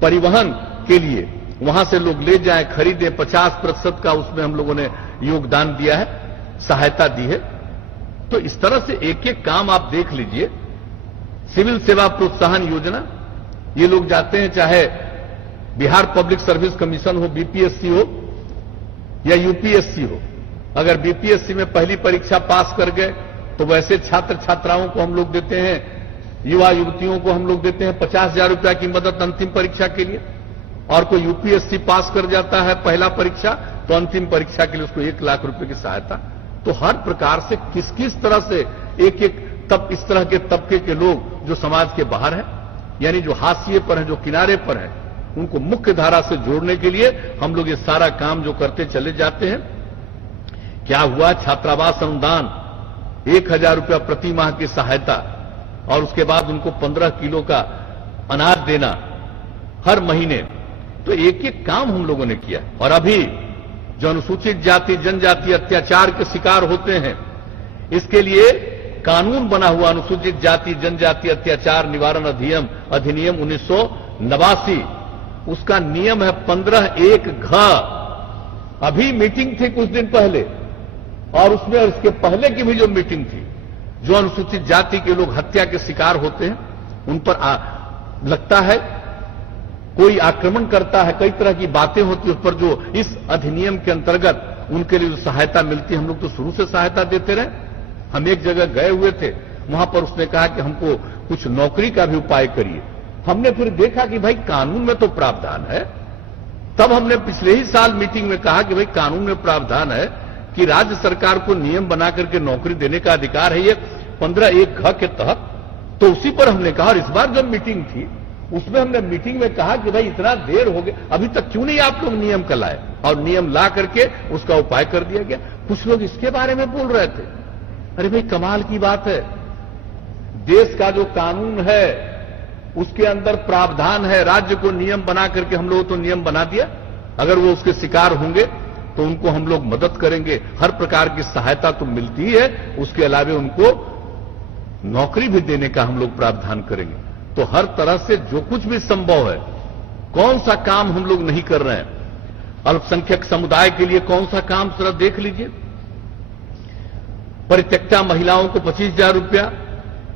परिवहन के लिए वहां से लोग ले जाएं, खरीदें। 50% का उसमें हम लोगों ने योगदान दिया है, सहायता दी है। तो इस तरह से एक एक काम आप देख लीजिए। सिविल सेवा प्रोत्साहन योजना, ये लोग जाते हैं, चाहे बिहार पब्लिक सर्विस कमीशन हो, बीपीएससी हो या यूपीएससी हो। अगर बीपीएससी में पहली परीक्षा पास कर गए तो वैसे छात्र छात्राओं को हम लोग देते हैं, युवा युवतियों को हम लोग देते हैं 50,000 रुपया की मदद अंतिम परीक्षा के लिए। और कोई यूपीएससी पास कर जाता है पहला परीक्षा, तो अंतिम परीक्षा के लिए उसको 1 लाख रुपए की सहायता। तो हर प्रकार से किस किस तरह से एक एक इस तरह के तबके के लोग जो समाज के बाहर हैं, यानी जो हाशिए पर हैं, जो किनारे पर हैं, उनको मुख्य धारा से जोड़ने के लिए हम लोग ये सारा काम जो करते चले जाते हैं। क्या हुआ, छात्रावास अनुदान 1,000 रुपया प्रति माह की सहायता और उसके बाद उनको 15 किलो का अनाज देना हर महीने। तो एक एक काम हम लोगों ने किया। और अभी जो अनुसूचित जाति जनजाति अत्याचार के शिकार होते हैं, इसके लिए कानून बना हुआ अनुसूचित जाति जनजाति अत्याचार निवारण अधिनियम 1989, उसका नियम है 15(1) घ। अभी मीटिंग थी कुछ दिन पहले, और उसमें इसके पहले की भी जो मीटिंग थी, जो अनुसूचित जाति के लोग हत्या के शिकार होते हैं, उन पर लगता है कोई आक्रमण करता है, कई तरह की बातें होती है, उस पर जो इस अधिनियम के अंतर्गत उनके लिए जो सहायता मिलती है, हम लोग तो शुरू से सहायता देते रहे। हम एक जगह गए हुए थे, वहां पर उसने कहा कि हमको कुछ नौकरी का भी उपाय करिए। हमने फिर देखा कि भाई कानून में तो प्रावधान है। तब हमने पिछले ही साल मीटिंग में कहा कि भाई कानून में प्रावधान है कि राज्य सरकार को नियम बना करके नौकरी देने का अधिकार है, ये 15(1) घ के तहत। तो उसी पर हमने कहा, और इस बार जब मीटिंग थी उसमें हमने मीटिंग में कहा कि भाई इतना देर हो गया, अभी तक क्यों नहीं आप लोग नियम का लाए, और नियम ला करके उसका उपाय कर दिया गया। कुछ लोग इसके बारे में बोल रहे थे। अरे भाई कमाल की बात है, देश का जो कानून है उसके अंदर प्रावधान है, राज्य को नियम बना करके हम लोग तो नियम बना दिया। अगर वो उसके शिकार होंगे तो उनको हम लोग मदद करेंगे, हर प्रकार की सहायता तो मिलती है, उसके अलावे उनको नौकरी भी देने का हम लोग प्रावधान करेंगे। तो हर तरह से जो कुछ भी संभव है, कौन सा काम हम लोग नहीं कर रहे हैं। अल्पसंख्यक समुदाय के लिए कौन सा काम जरा देख लीजिए। परित्यक्ता महिलाओं को 25,000 रुपया,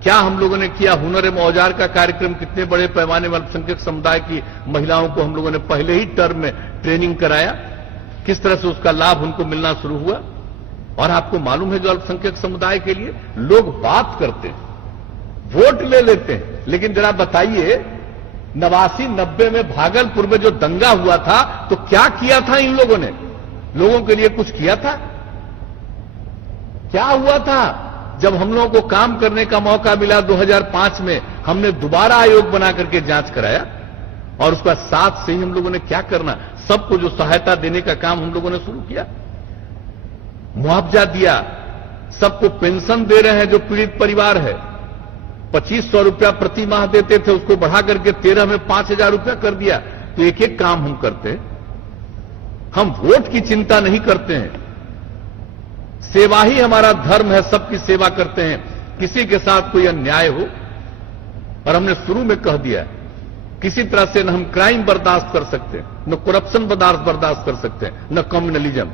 क्या हम लोगों ने किया। हुनर-ए-औजार का कार्यक्रम कितने बड़े पैमाने में अल्पसंख्यक समुदाय की महिलाओं को हम लोगों ने पहले ही टर्म में ट्रेनिंग कराया, किस तरह से उसका लाभ उनको मिलना शुरू हुआ। और आपको मालूम है, जो अल्पसंख्यक समुदाय के लिए लोग बात करते हैं, वोट ले लेते हैं, लेकिन जरा बताइए 89-90 में भागलपुर में जो दंगा हुआ था, तो क्या किया था इन लोगों ने, लोगों के लिए कुछ किया था। क्या हुआ था, जब हम लोगों को काम करने का मौका मिला 2005 में, हमने दोबारा आयोग बना करके जांच कराया, और उसका साथ से ही हम लोगों ने क्या करना, सबको जो सहायता देने का काम हम लोगों ने शुरू किया, मुआवजा दिया, सबको पेंशन दे रहे हैं जो पीड़ित परिवार है। 2,500 रुपया प्रति माह देते थे, उसको बढ़ा करके 13 में 5,000 रुपया कर दिया। तो एक एक काम हम करते हैं। हम वोट की चिंता नहीं करते हैं। सेवा ही हमारा धर्म है, सबकी सेवा करते हैं। किसी के साथ कोई अन्याय हो, और हमने शुरू में कह दिया है, किसी तरह से न हम क्राइम बर्दाश्त कर सकते हैं, न करप्शन बर्दाश्त कर सकते हैं, न कम्युनलिज्म।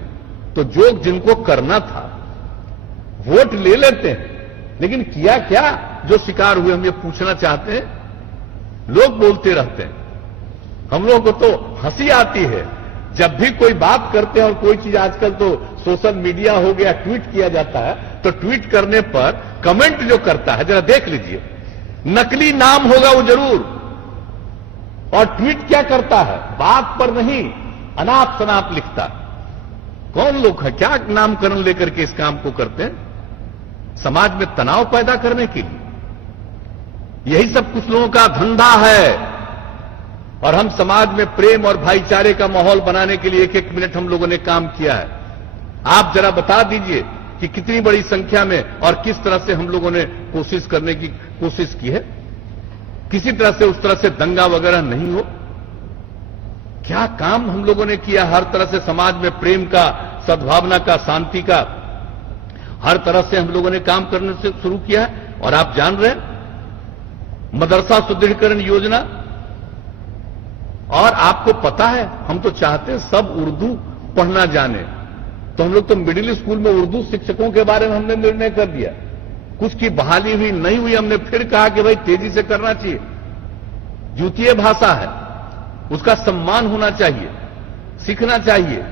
तो जो जिनको करना था वोट ले लेते हैं, लेकिन किया क्या जो शिकार हुए, हम ये पूछना चाहते हैं। लोग बोलते रहते हैं, हम लोगों को तो हंसी आती है जब भी कोई बात करते हैं। और कोई चीज आजकल तो सोशल मीडिया हो गया, ट्वीट किया जाता है, तो ट्वीट करने पर कमेंट जो करता है, जरा देख लीजिए, नकली नाम होगा वो जरूर, और ट्वीट क्या करता है, बात पर नहीं अनाप शनाप लिखता। कौन लोग है, क्या नामकरण लेकर के इस काम को करते हैं? समाज में तनाव पैदा करने के लिए। यही सब कुछ लोगों का धंधा है। और हम समाज में प्रेम और भाईचारे का माहौल बनाने के लिए एक एक मिनट हम लोगों ने काम किया है। आप जरा बता दीजिए कि कितनी बड़ी संख्या में और किस तरह से हम लोगों ने कोशिश करने की कोशिश की है। किसी तरह से उस तरह से दंगा वगैरह नहीं हो। क्या काम हम लोगों ने किया, हर तरह से समाज में प्रेम का, सद्भावना का, शांति का, हर तरह से हम लोगों ने काम करने से शुरू किया है। और आप जान रहे हैं, मदरसा सुदृढ़ीकरण योजना, और आपको पता है हम तो चाहते हैं सब उर्दू पढ़ना जाने, तो हम लोग तो मिडिल स्कूल में उर्दू शिक्षकों के बारे में हमने निर्णय कर दिया। कुछ की बहाली हुई नहीं हुई, हमने फिर कहा कि भाई तेजी से करना चाहिए। द्वितीय भाषा है, उसका सम्मान होना चाहिए, सीखना चाहिए।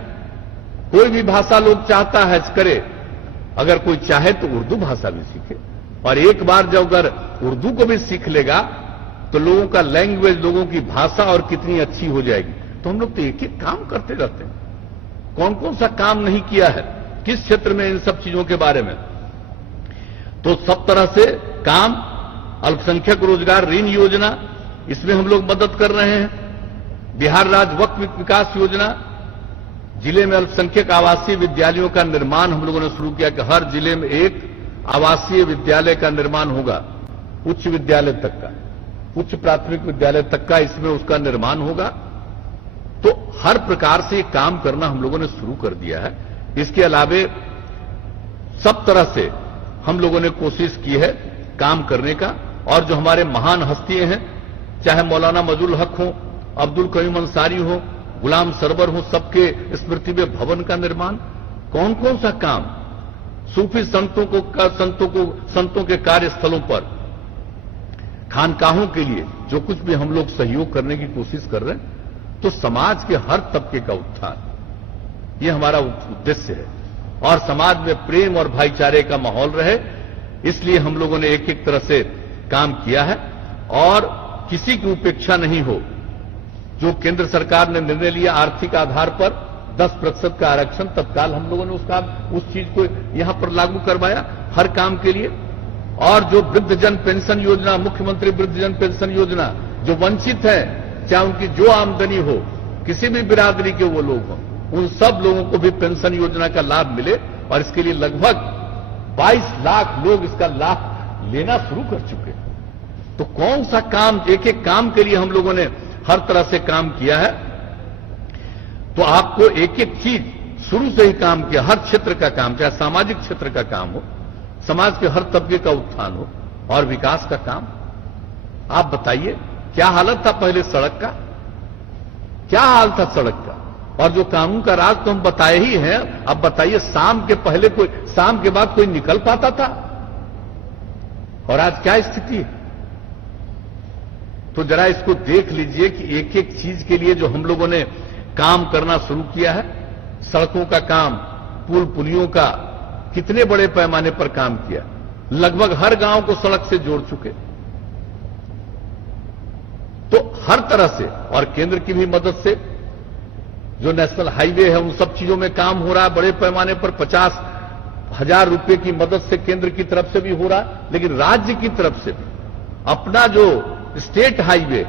कोई भी भाषा लोग चाहता है करे, अगर कोई चाहे तो उर्दू भाषा भी सीखे। और एक बार जब अगर उर्दू को भी सीख लेगा तो लोगों का लैंग्वेज, लोगों की भाषा और कितनी अच्छी हो जाएगी। तो हम लोग तो एक एक काम करते रहते हैं। कौन कौन सा काम नहीं किया है, किस क्षेत्र में, इन सब चीजों के बारे में। तो सब तरह से काम, अल्पसंख्यक रोजगार ऋण योजना, इसमें हम लोग मदद कर रहे हैं। बिहार राज्य वक्फ विकास योजना, जिले में अल्पसंख्यक आवासीय विद्यालयों का निर्माण हम लोगों ने शुरू किया कि हर जिले में एक आवासीय विद्यालय का निर्माण होगा, उच्च विद्यालय तक का, उच्च प्राथमिक विद्यालय तक का इसमें उसका निर्माण होगा। तो हर प्रकार से ये काम करना हम लोगों ने शुरू कर दिया है। इसके अलावे सब तरह से हम लोगों ने कोशिश की है काम करने का। और जो हमारे महान हस्तियां हैं, चाहे मौलाना मजरुल हक हो, अब्दुल कयूम अंसारी हो, गुलाम सरवर हो, सबके स्मृति में भवन का निर्माण। कौन कौन सा काम, सूफी संतों के कार्यस्थलों पर, खानकाहों के लिए जो कुछ भी हम लोग सहयोग करने की कोशिश कर रहे हैं। तो समाज के हर तबके का उत्थान, ये हमारा उद्देश्य है। और समाज में प्रेम और भाईचारे का माहौल रहे, इसलिए हम लोगों ने एक एक तरह से काम किया है। और किसी की उपेक्षा नहीं हो। जो केंद्र सरकार ने निर्णय लिया आर्थिक आधार पर 10% का आरक्षण, तत्काल हम लोगों ने उस चीज को यहां पर लागू करवाया हर काम के लिए। और जो वृद्धजन पेंशन योजना, मुख्यमंत्री वृद्धजन पेंशन योजना, जो वंचित हैं, चाहे उनकी जो आमदनी हो, किसी भी बिरादरी के वो लोग हों, उन सब लोगों को भी पेंशन योजना का लाभ मिले। और इसके लिए लगभग 22 लाख लोग इसका लाभ लेना शुरू कर चुके हैं। तो कौन सा काम, एक एक काम के लिए हम लोगों ने हर तरह से काम किया है। तो आपको एक एक चीज शुरू से ही काम किया, हर क्षेत्र का काम, चाहे सामाजिक क्षेत्र का काम हो, समाज के हर तबके का उत्थान हो और विकास का काम। आप बताइए क्या हालत था पहले सड़क का, क्या हाल था सड़क का। और जो कानून का राज तो हम बताए ही हैं। अब बताइए शाम के पहले कोई, शाम के बाद कोई निकल पाता था, और आज क्या स्थिति है। तो जरा इसको देख लीजिए कि एक एक चीज के लिए जो हम लोगों ने काम करना शुरू किया है। सड़कों का काम, पुल पुलियों का कितने बड़े पैमाने पर काम किया, लगभग हर गांव को सड़क से जोड़ चुके। तो हर तरह से, और केंद्र की भी मदद से जो नेशनल हाईवे है, उन सब चीजों में काम हो रहा है बड़े पैमाने पर। 50,000 रुपए की मदद से केंद्र की तरफ से भी हो रहा है, लेकिन राज्य की तरफ से भी अपना जो स्टेट हाईवे,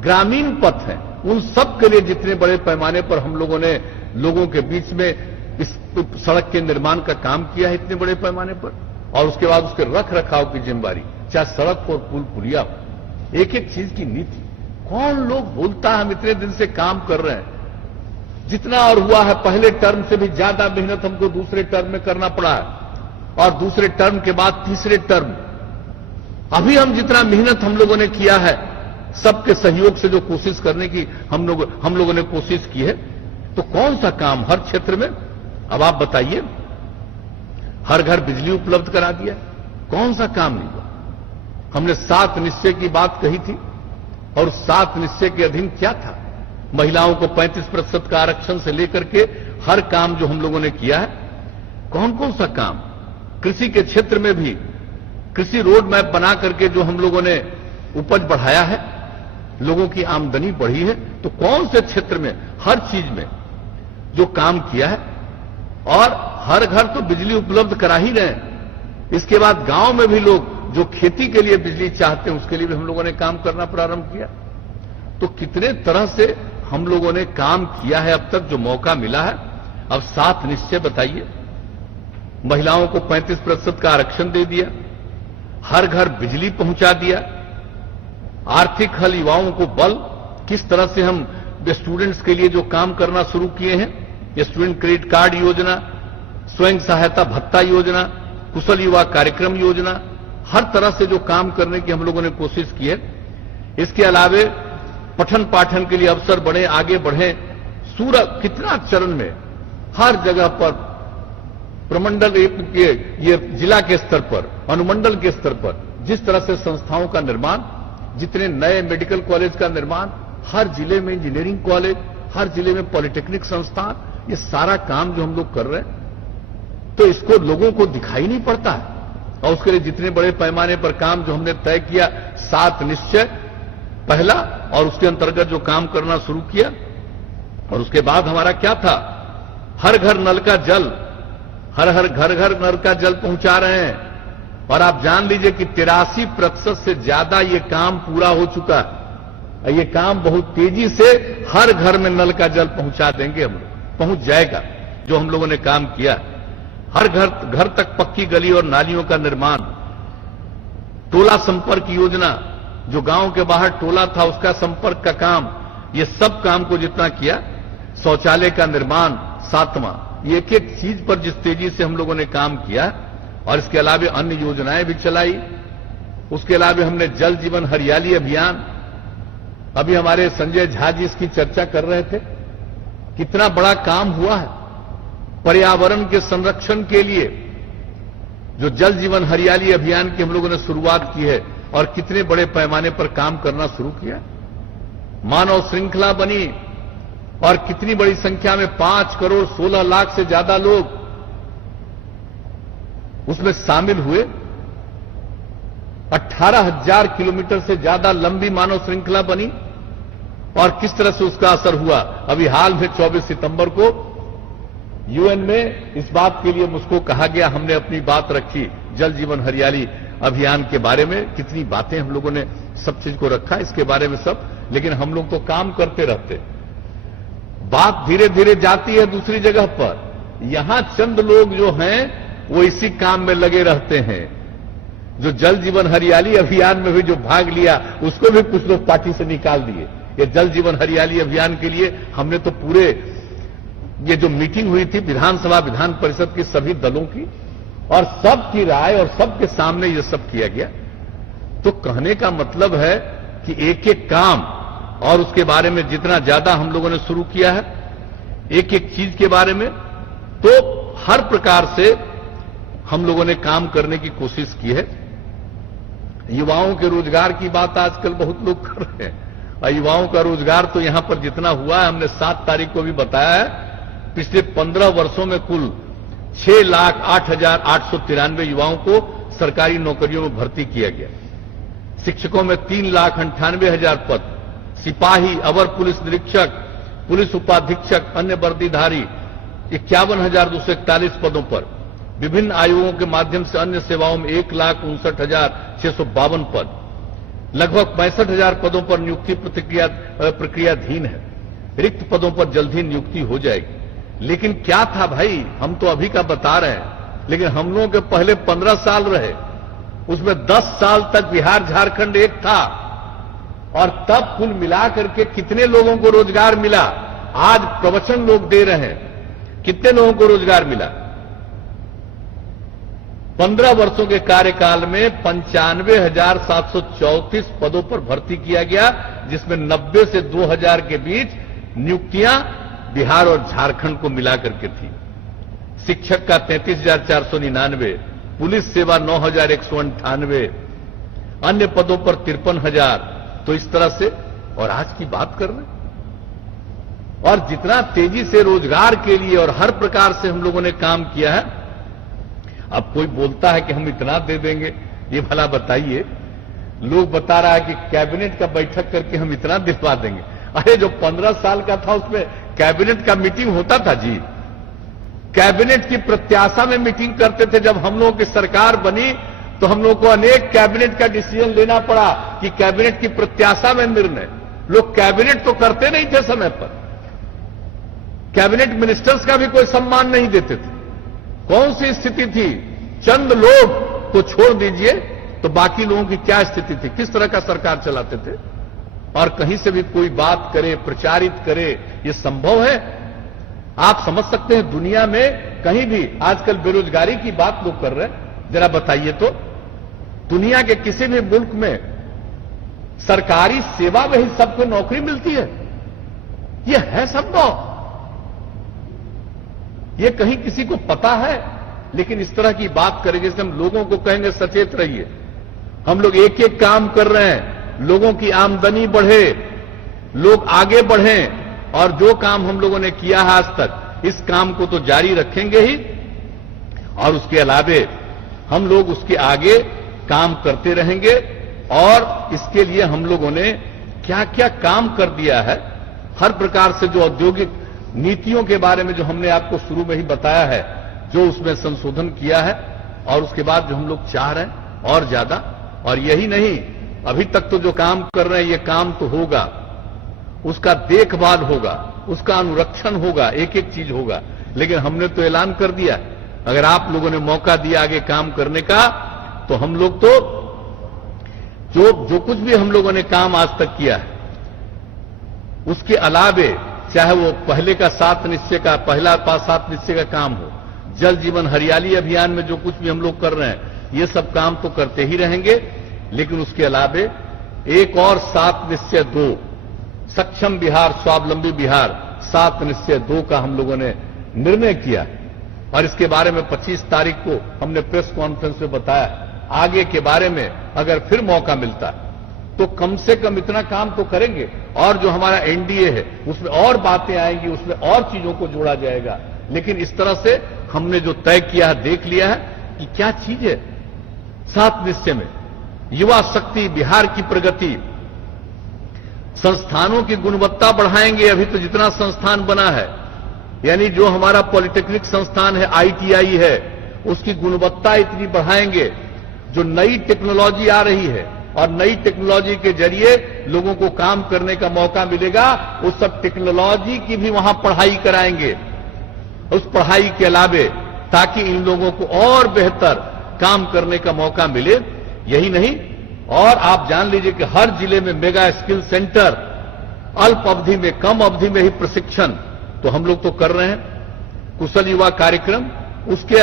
ग्रामीण पथ है, उन सब के लिए जितने बड़े पैमाने पर हम लोगों ने लोगों के बीच में इस सड़क के निर्माण का काम किया है, इतने बड़े पैमाने पर। और उसके बाद उसके रख रखाव की जिम्मेदारी, चाहे सड़क हो, पुल पुलिया हो, एक एक चीज की नीति। कौन लोग भूलता है हम इतने दिन से काम कर रहे हैं। जितना और हुआ है पहले टर्म से भी ज्यादा मेहनत हमको दूसरे टर्म में करना पड़ा है और दूसरे टर्म के बाद तीसरे टर्म। अभी हम जितना मेहनत हम लोगों ने किया है सबके सहयोग से जो कोशिश करने की हम लोगों ने कोशिश की है, तो कौन सा काम हर क्षेत्र में, अब आप बताइए, हर घर बिजली उपलब्ध करा दिया, कौन सा काम नहीं हुआ। हमने 7 निश्चय की बात कही थी और 7 निश्चय के अधीन क्या था, महिलाओं को 35% का आरक्षण से लेकर के हर काम जो हम लोगों ने किया है, कौन कौन सा काम। कृषि के क्षेत्र में भी कृषि रोड मैप बना करके जो हम लोगों ने उपज बढ़ाया है, लोगों की आमदनी बढ़ी है, तो कौन से क्षेत्र में हर चीज में जो काम किया है। और हर घर तो बिजली उपलब्ध करा ही रहे हैं, इसके बाद गांव में भी लोग जो खेती के लिए बिजली चाहते हैं उसके लिए भी हम लोगों ने काम करना प्रारंभ किया। तो कितने तरह से हम लोगों ने काम किया है अब तक जो मौका मिला है। अब 7 निश्चय बताइए, महिलाओं को 35% का आरक्षण दे दिया, हर घर बिजली पहुंचा दिया, आर्थिक हल युवाओं को बल, किस तरह से हम स्टूडेंट्स के लिए जो काम करना शुरू किए हैं, ये स्टूडेंट क्रेडिट कार्ड योजना, स्वयं सहायता भत्ता योजना, कुशल युवा कार्यक्रम योजना, हर तरह से जो काम करने की हम लोगों ने कोशिश की है। इसके अलावे पठन पाठन के लिए अवसर बढ़े, आगे बढ़े, कितना चरण में हर जगह पर प्रमंडल के ये जिला के स्तर पर, अनुमंडल के स्तर पर जिस तरह से संस्थाओं का निर्माण, जितने नए मेडिकल कॉलेज का निर्माण, हर जिले में इंजीनियरिंग कॉलेज, हर जिले में पॉलिटेक्निक संस्थान, ये सारा काम जो हम लोग कर रहे हैं, तो इसको लोगों को दिखाई नहीं पड़ता है। और उसके लिए जितने बड़े पैमाने पर काम जो हमने तय किया, 7 निश्चय पहला, और उसके अंतर्गत जो काम करना शुरू किया। और उसके बाद हमारा क्या था, हर घर नल का जल, हर घर नल का जल पहुंचा रहे हैं। और आप जान लीजिए कि 83% से ज्यादा ये काम पूरा हो चुका है। ये काम बहुत तेजी से हर घर में नल का जल पहुंचा देंगे हम लोग, पहुंच जाएगा जो हम लोगों ने काम किया। हर घर तक पक्की गली और नालियों का निर्माण, टोला संपर्क योजना, जो गांव के बाहर टोला था उसका संपर्क का काम, ये सब काम को जितना किया, शौचालय का निर्माण 7वां, ये एक चीज पर जिस तेजी से हम लोगों ने काम किया। और इसके अलावा अन्य योजनाएं भी चलाई। उसके अलावा हमने जल जीवन हरियाली अभियान, अभी हमारे संजय झा जी इसकी चर्चा कर रहे थे, कितना बड़ा काम हुआ है। पर्यावरण के संरक्षण के लिए जो जल जीवन हरियाली अभियान की हम लोगों ने शुरुआत की है और कितने बड़े पैमाने पर काम करना शुरू किया। मानव श्रृंखला बनी और कितनी बड़ी संख्या में 5 करोड़ 16 लाख से ज्यादा लोग उसमें शामिल हुए। 18,000 किलोमीटर से ज्यादा लंबी मानव श्रृंखला बनी और किस तरह से उसका असर हुआ। अभी हाल में 24 सितंबर को यूएन में इस बात के लिए मुझको कहा गया, हमने अपनी बात रखी जल जीवन हरियाली अभियान के बारे में, कितनी बातें हम लोगों ने सब चीज को रखा इसके बारे में सब, लेकिन हम लोग तो काम करते रहते, बात धीरे धीरे जाती है दूसरी जगह पर। यहां चंद लोग जो हैं वो इसी काम में लगे रहते हैं। जो जल जीवन हरियाली अभियान में भी जो भाग लिया उसको भी कुछ लोग पार्टी से निकाल दिए। ये जल जीवन हरियाली अभियान के लिए हमने तो पूरे, ये जो मीटिंग हुई थी विधानसभा विधान परिषद की सभी दलों की, और सबकी राय और सबके सामने ये सब किया गया। तो कहने का मतलब है कि एक एक काम और उसके बारे में जितना ज्यादा हम लोगों ने शुरू किया है, एक एक चीज के बारे में, तो हर प्रकार से हम लोगों ने काम करने की कोशिश की है। युवाओं के रोजगार की बात आजकल बहुत लोग कर रहे हैं, और युवाओं का रोजगार तो यहां पर जितना हुआ है, हमने 7 तारीख को भी बताया है, पिछले 15 वर्षों में कुल 6,08,893 युवाओं को सरकारी नौकरियों में भर्ती किया गया। शिक्षकों में 3,98,000 पद, सिपाही, अवर पुलिस निरीक्षक, पुलिस उपाधीक्षक, अन्य वर्दीधारी 51,241 पदों पर, विभिन्न आयोगों के माध्यम से अन्य सेवाओं में 1,59,652 पद, लगभग 65,000 पदों पर नियुक्ति प्रक्रियाधीन है। रिक्त पदों पर जल्द ही नियुक्ति हो जाएगी। लेकिन क्या था भाई, हम तो अभी का बता रहे हैं, लेकिन हम लोगों के पहले 15 साल रहे, उसमें 10 साल तक बिहार झारखंड एक था, और तब कुल मिलाकर के कितने लोगों को रोजगार मिला, आज प्रवचन लोग दे रहे हैं, कितने लोगों को रोजगार मिला। 15 वर्षों के कार्यकाल में 95,734 पदों पर भर्ती किया गया, जिसमें 90 से 2000 के बीच नियुक्तियां बिहार और झारखंड को मिलाकर के थी। शिक्षक का 33,499, पुलिस सेवा 9,198, अन्य पदों पर 53,000। तो इस तरह से, और आज की बात कर रहे हैं, और जितना तेजी से रोजगार के लिए और हर प्रकार से हम लोगों ने काम किया है। अब कोई बोलता है कि हम इतना दे देंगे, ये भला बताइए, लोग बता रहा है कि कैबिनेट का बैठक करके हम इतना दिलवा देंगे। अरे जो 15 साल का था उसमें कैबिनेट का मीटिंग होता था जी, कैबिनेट की प्रत्याशा में मीटिंग करते थे। जब हम लोगों की सरकार बनी तो हम लोगों को अनेक कैबिनेट का डिसीजन लेना पड़ा कि कैबिनेट की प्रत्याशा में निर्णय, लोग कैबिनेट तो करते नहीं थे समय पर, कैबिनेट मिनिस्टर्स का भी कोई सम्मान नहीं देते थे। कौन सी स्थिति थी, चंद लोग को छोड़ दीजिए तो बाकी लोगों की क्या स्थिति थी, किस तरह का सरकार चलाते थे। और कहीं से भी कोई बात करे, प्रचारित करे, ये संभव है? आप समझ सकते हैं दुनिया में कहीं भी आजकल बेरोजगारी की बात लोग कर रहे हैं, जरा बताइए तो, दुनिया के किसी भी मुल्क में सरकारी सेवा में ही सबको नौकरी मिलती है? यह है संभव? ये कहीं किसी को पता है? लेकिन इस तरह की बात करें, जैसे हम लोगों को कहेंगे सचेत रहिए, हम लोग एक एक काम कर रहे हैं, लोगों की आमदनी बढ़े, लोग आगे बढ़ें, और जो काम हम लोगों ने किया है आज तक, इस काम को तो जारी रखेंगे ही, और उसके अलावे हम लोग उसके आगे काम करते रहेंगे। और इसके लिए हम लोगों ने क्या क्या काम कर दिया है, हर प्रकार से जो औद्योगिक नीतियों के बारे में जो हमने आपको शुरू में ही बताया है, जो उसमें संशोधन किया है, और उसके बाद जो हम लोग चाह रहे हैं और ज्यादा। और यही नहीं, अभी तक तो जो काम कर रहे हैं ये काम तो होगा, उसका देखभाल होगा, उसका अनुरक्षण होगा, एक एक चीज होगा। लेकिन हमने तो ऐलान कर दिया, अगर आप लोगों ने मौका दिया आगे काम करने का, तो हम लोग तो जो कुछ भी हम लोगों ने काम आज तक किया है, उसके अलावे चाहे वो पहले का 7 निश्चय का, पहला 7 निश्चय का काम हो, जल जीवन हरियाली अभियान में जो कुछ भी हम लोग कर रहे हैं, ये सब काम तो करते ही रहेंगे। लेकिन उसके अलावे एक और 7 निश्चय 2, सक्षम बिहार, स्वावलंबी बिहार, 7 निश्चय 2 का हम लोगों ने निर्णय किया। और इसके बारे में 25 तारीख को हमने प्रेस कॉन्फ्रेंस में बताया। आगे के बारे में अगर फिर मौका मिलता है तो कम से कम इतना काम तो करेंगे। और जो हमारा एनडीए है उसमें और बातें आएंगी, उसमें और चीजों को जोड़ा जाएगा। लेकिन इस तरह से हमने जो तय किया है, देख लिया है कि क्या चीज है। 7 निश्चय में युवा शक्ति, बिहार की प्रगति, संस्थानों की गुणवत्ता बढ़ाएंगे। अभी तो जितना संस्थान बना है, यानी जो हमारा पॉलिटेक्निक संस्थान है, आईटीआई है, उसकी गुणवत्ता इतनी बढ़ाएंगे। जो नई टेक्नोलॉजी आ रही है और नई टेक्नोलॉजी के जरिए लोगों को काम करने का मौका मिलेगा, उस सब टेक्नोलॉजी की भी वहां पढ़ाई कराएंगे। उस पढ़ाई के अलावे ताकि इन लोगों को और बेहतर काम करने का मौका मिले। यही नहीं, और आप जान लीजिए कि हर जिले में मेगा स्किल सेंटर, अल्प अवधि में, कम अवधि में ही प्रशिक्षण तो हम लोग तो कर रहे हैं। कुशल युवा कार्यक्रम, उसके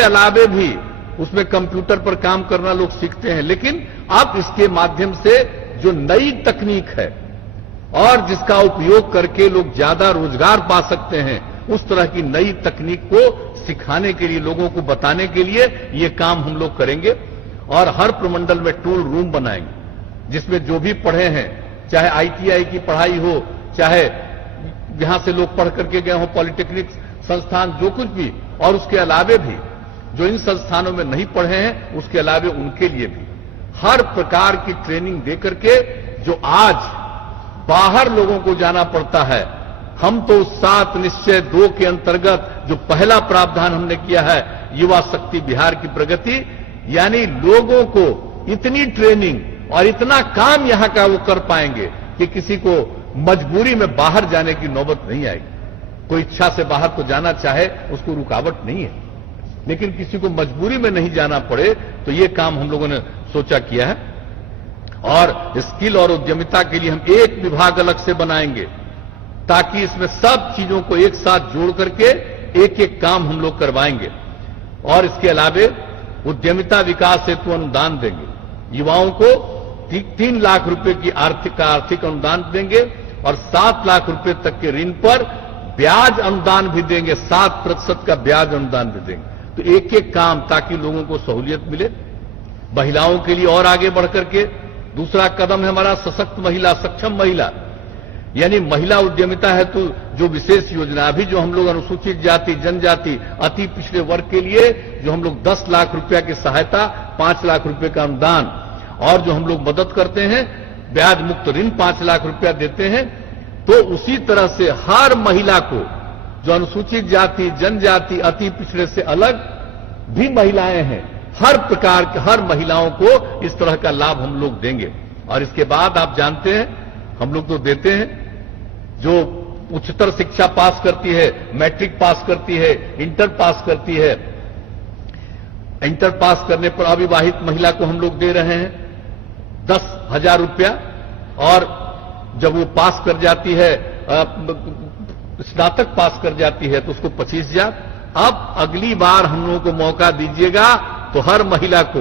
अलावे भी उसमें कंप्यूटर पर काम करना लोग सीखते हैं। लेकिन अब इसके माध्यम से जो नई तकनीक है और जिसका उपयोग करके लोग ज्यादा रोजगार पा सकते हैं, उस तरह की नई तकनीक को सिखाने के लिए, लोगों को बताने के लिए ये काम हम लोग करेंगे। और हर प्रमंडल में टूल रूम बनाएंगे, जिसमें जो भी पढ़े हैं, चाहे आईटीआई की पढ़ाई हो, चाहे यहां से लोग पढ़ करके गए हो पॉलिटेक्निक संस्थान, जो कुछ भी, और उसके अलावे भी जो इन संस्थानों में नहीं पढ़े हैं, उसके अलावे उनके लिए भी हर प्रकार की ट्रेनिंग देकर के, जो आज बाहर लोगों को जाना पड़ता है, हम तो 7 निश्चय 2 के अंतर्गत जो पहला प्रावधान हमने किया है, युवा शक्ति बिहार की प्रगति, यानी लोगों को इतनी ट्रेनिंग और इतना काम यहां का वो कर पाएंगे कि किसी को मजबूरी में बाहर जाने की नौबत नहीं आएगी। कोई इच्छा से बाहर तो जाना चाहे, उसको रुकावट नहीं है, लेकिन किसी को मजबूरी में नहीं जाना पड़े, तो ये काम हम लोगों ने सोचा किया है। और स्किल और उद्यमिता के लिए हम एक विभाग अलग से बनाएंगे, ताकि इसमें सब चीजों को एक साथ जोड़ करके एक एक काम हम लोग करवाएंगे। और इसके अलावे उद्यमिता विकास हेतु अनुदान देंगे। युवाओं को 3 लाख रुपए की आर्थिक अनुदान देंगे और 7 लाख रुपए तक के ऋण पर ब्याज अनुदान भी देंगे, 7% का ब्याज अनुदान भी देंगे। तो एक एक काम, ताकि लोगों को सहूलियत मिले। महिलाओं के लिए और आगे बढ़कर के दूसरा कदम है हमारा सशक्त महिला, सक्षम महिला, यानी महिला उद्यमिता हेतु जो विशेष योजना, अभी जो हम लोग अनुसूचित जाति, जनजाति, अति पिछड़े वर्ग के लिए जो हम लोग 10 लाख रुपया की सहायता, 5 लाख रुपए का अनुदान और जो हम लोग मदद करते हैं, ब्याज मुक्त ऋण 5 लाख रुपया देते हैं, तो उसी तरह से हर महिला को, जो अनुसूचित जाति, जनजाति, अति पिछड़े से अलग भी महिलाएं हैं, हर प्रकार के हर महिलाओं को इस तरह का लाभ हम लोग देंगे। और इसके बाद आप जानते हैं, हम लोग तो देते हैं, जो उच्चतर शिक्षा पास करती है, मैट्रिक पास करती है, इंटर पास करती है, इंटर पास करने पर अविवाहित महिला को हम लोग दे रहे हैं 10,000 रुपया, और जब वो पास कर जाती है, स्नातक पास कर जाती है, तो उसको 25,000। अब अगली बार हम लोगों को मौका दीजिएगा तो हर महिला को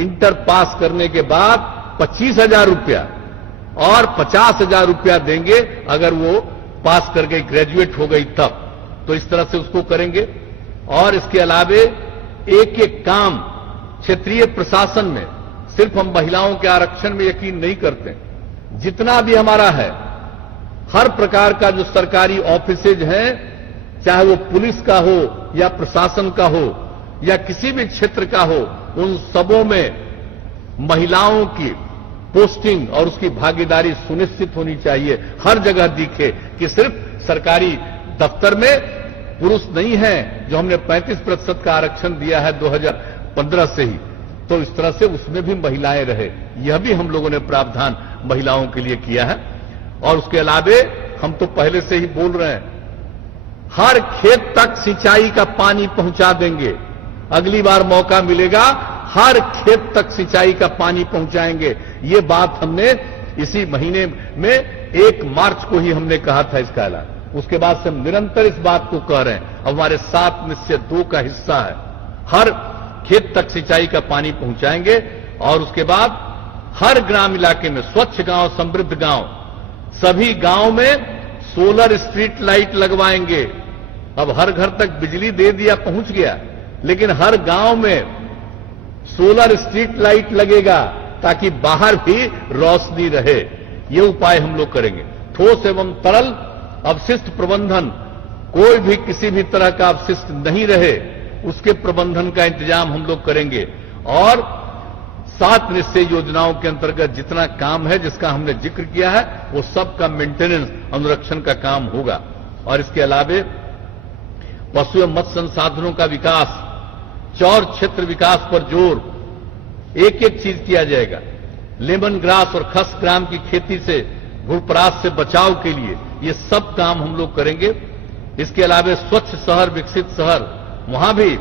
इंटर पास करने के बाद 25,000 रुपया और 50,000 रुपया देंगे, अगर वो पास कर गई, ग्रेजुएट हो गई तब। तो इस तरह से उसको करेंगे। और इसके अलावे एक एक काम क्षेत्रीय प्रशासन में, सिर्फ हम महिलाओं के आरक्षण में यकीन नहीं करते, जितना भी हमारा है, हर प्रकार का जो सरकारी ऑफिसेज हैं, चाहे वो पुलिस का हो या प्रशासन का हो या किसी भी क्षेत्र का हो, उन सबों में महिलाओं की पोस्टिंग और उसकी भागीदारी सुनिश्चित होनी चाहिए। हर जगह दिखे कि सिर्फ सरकारी दफ्तर में पुरुष नहीं है, जो हमने 35% का आरक्षण दिया है 2015 से ही, तो इस तरह से उसमें भी महिलाएं रहे, यह भी हम लोगों ने प्रावधान महिलाओं के लिए किया है। और उसके अलावे हम तो पहले से ही बोल रहे हैं, हर खेत तक सिंचाई का पानी पहुंचा देंगे। अगली बार मौका मिलेगा, हर खेत तक सिंचाई का पानी पहुंचाएंगे। ये बात हमने इसी महीने में 1 मार्च को ही हमने कहा था इसका ऐलान। उसके बाद से हम निरंतर इस बात को कह रहे हैं। अब हमारे 7 में से 2 का हिस्सा है, हर खेत तक सिंचाई का पानी पहुंचाएंगे। और उसके बाद हर ग्राम इलाके में स्वच्छ गांव, समृद्ध गांव, सभी गांव में सोलर स्ट्रीट लाइट लगवाएंगे। अब हर घर तक बिजली दे दिया, पहुंच गया, लेकिन हर गांव में सोलर स्ट्रीट लाइट लगेगा, ताकि बाहर भी रोशनी रहे। ये उपाय हम लोग करेंगे। ठोस एवं तरल अपशिष्ट प्रबंधन, कोई भी किसी भी तरह का अपशिष्ट नहीं रहे, उसके प्रबंधन का इंतजाम हम लोग करेंगे। और 7 निश्चय योजनाओं के अंतर्गत जितना काम है, जिसका हमने जिक्र किया है, वो सब का मेंटेनेंस, अनुरक्षण का काम होगा। और इसके अलावे पशु एवं मत्स्य संसाधनों का विकास, चौर क्षेत्र विकास पर जोर, एक एक चीज किया जाएगा। लेमन ग्रास और खस ग्राम की खेती से, घुड़परास से बचाव के लिए ये सब काम हम लोग करेंगे। इसके अलावा स्वच्छ शहर, विकसित शहर, वहां भी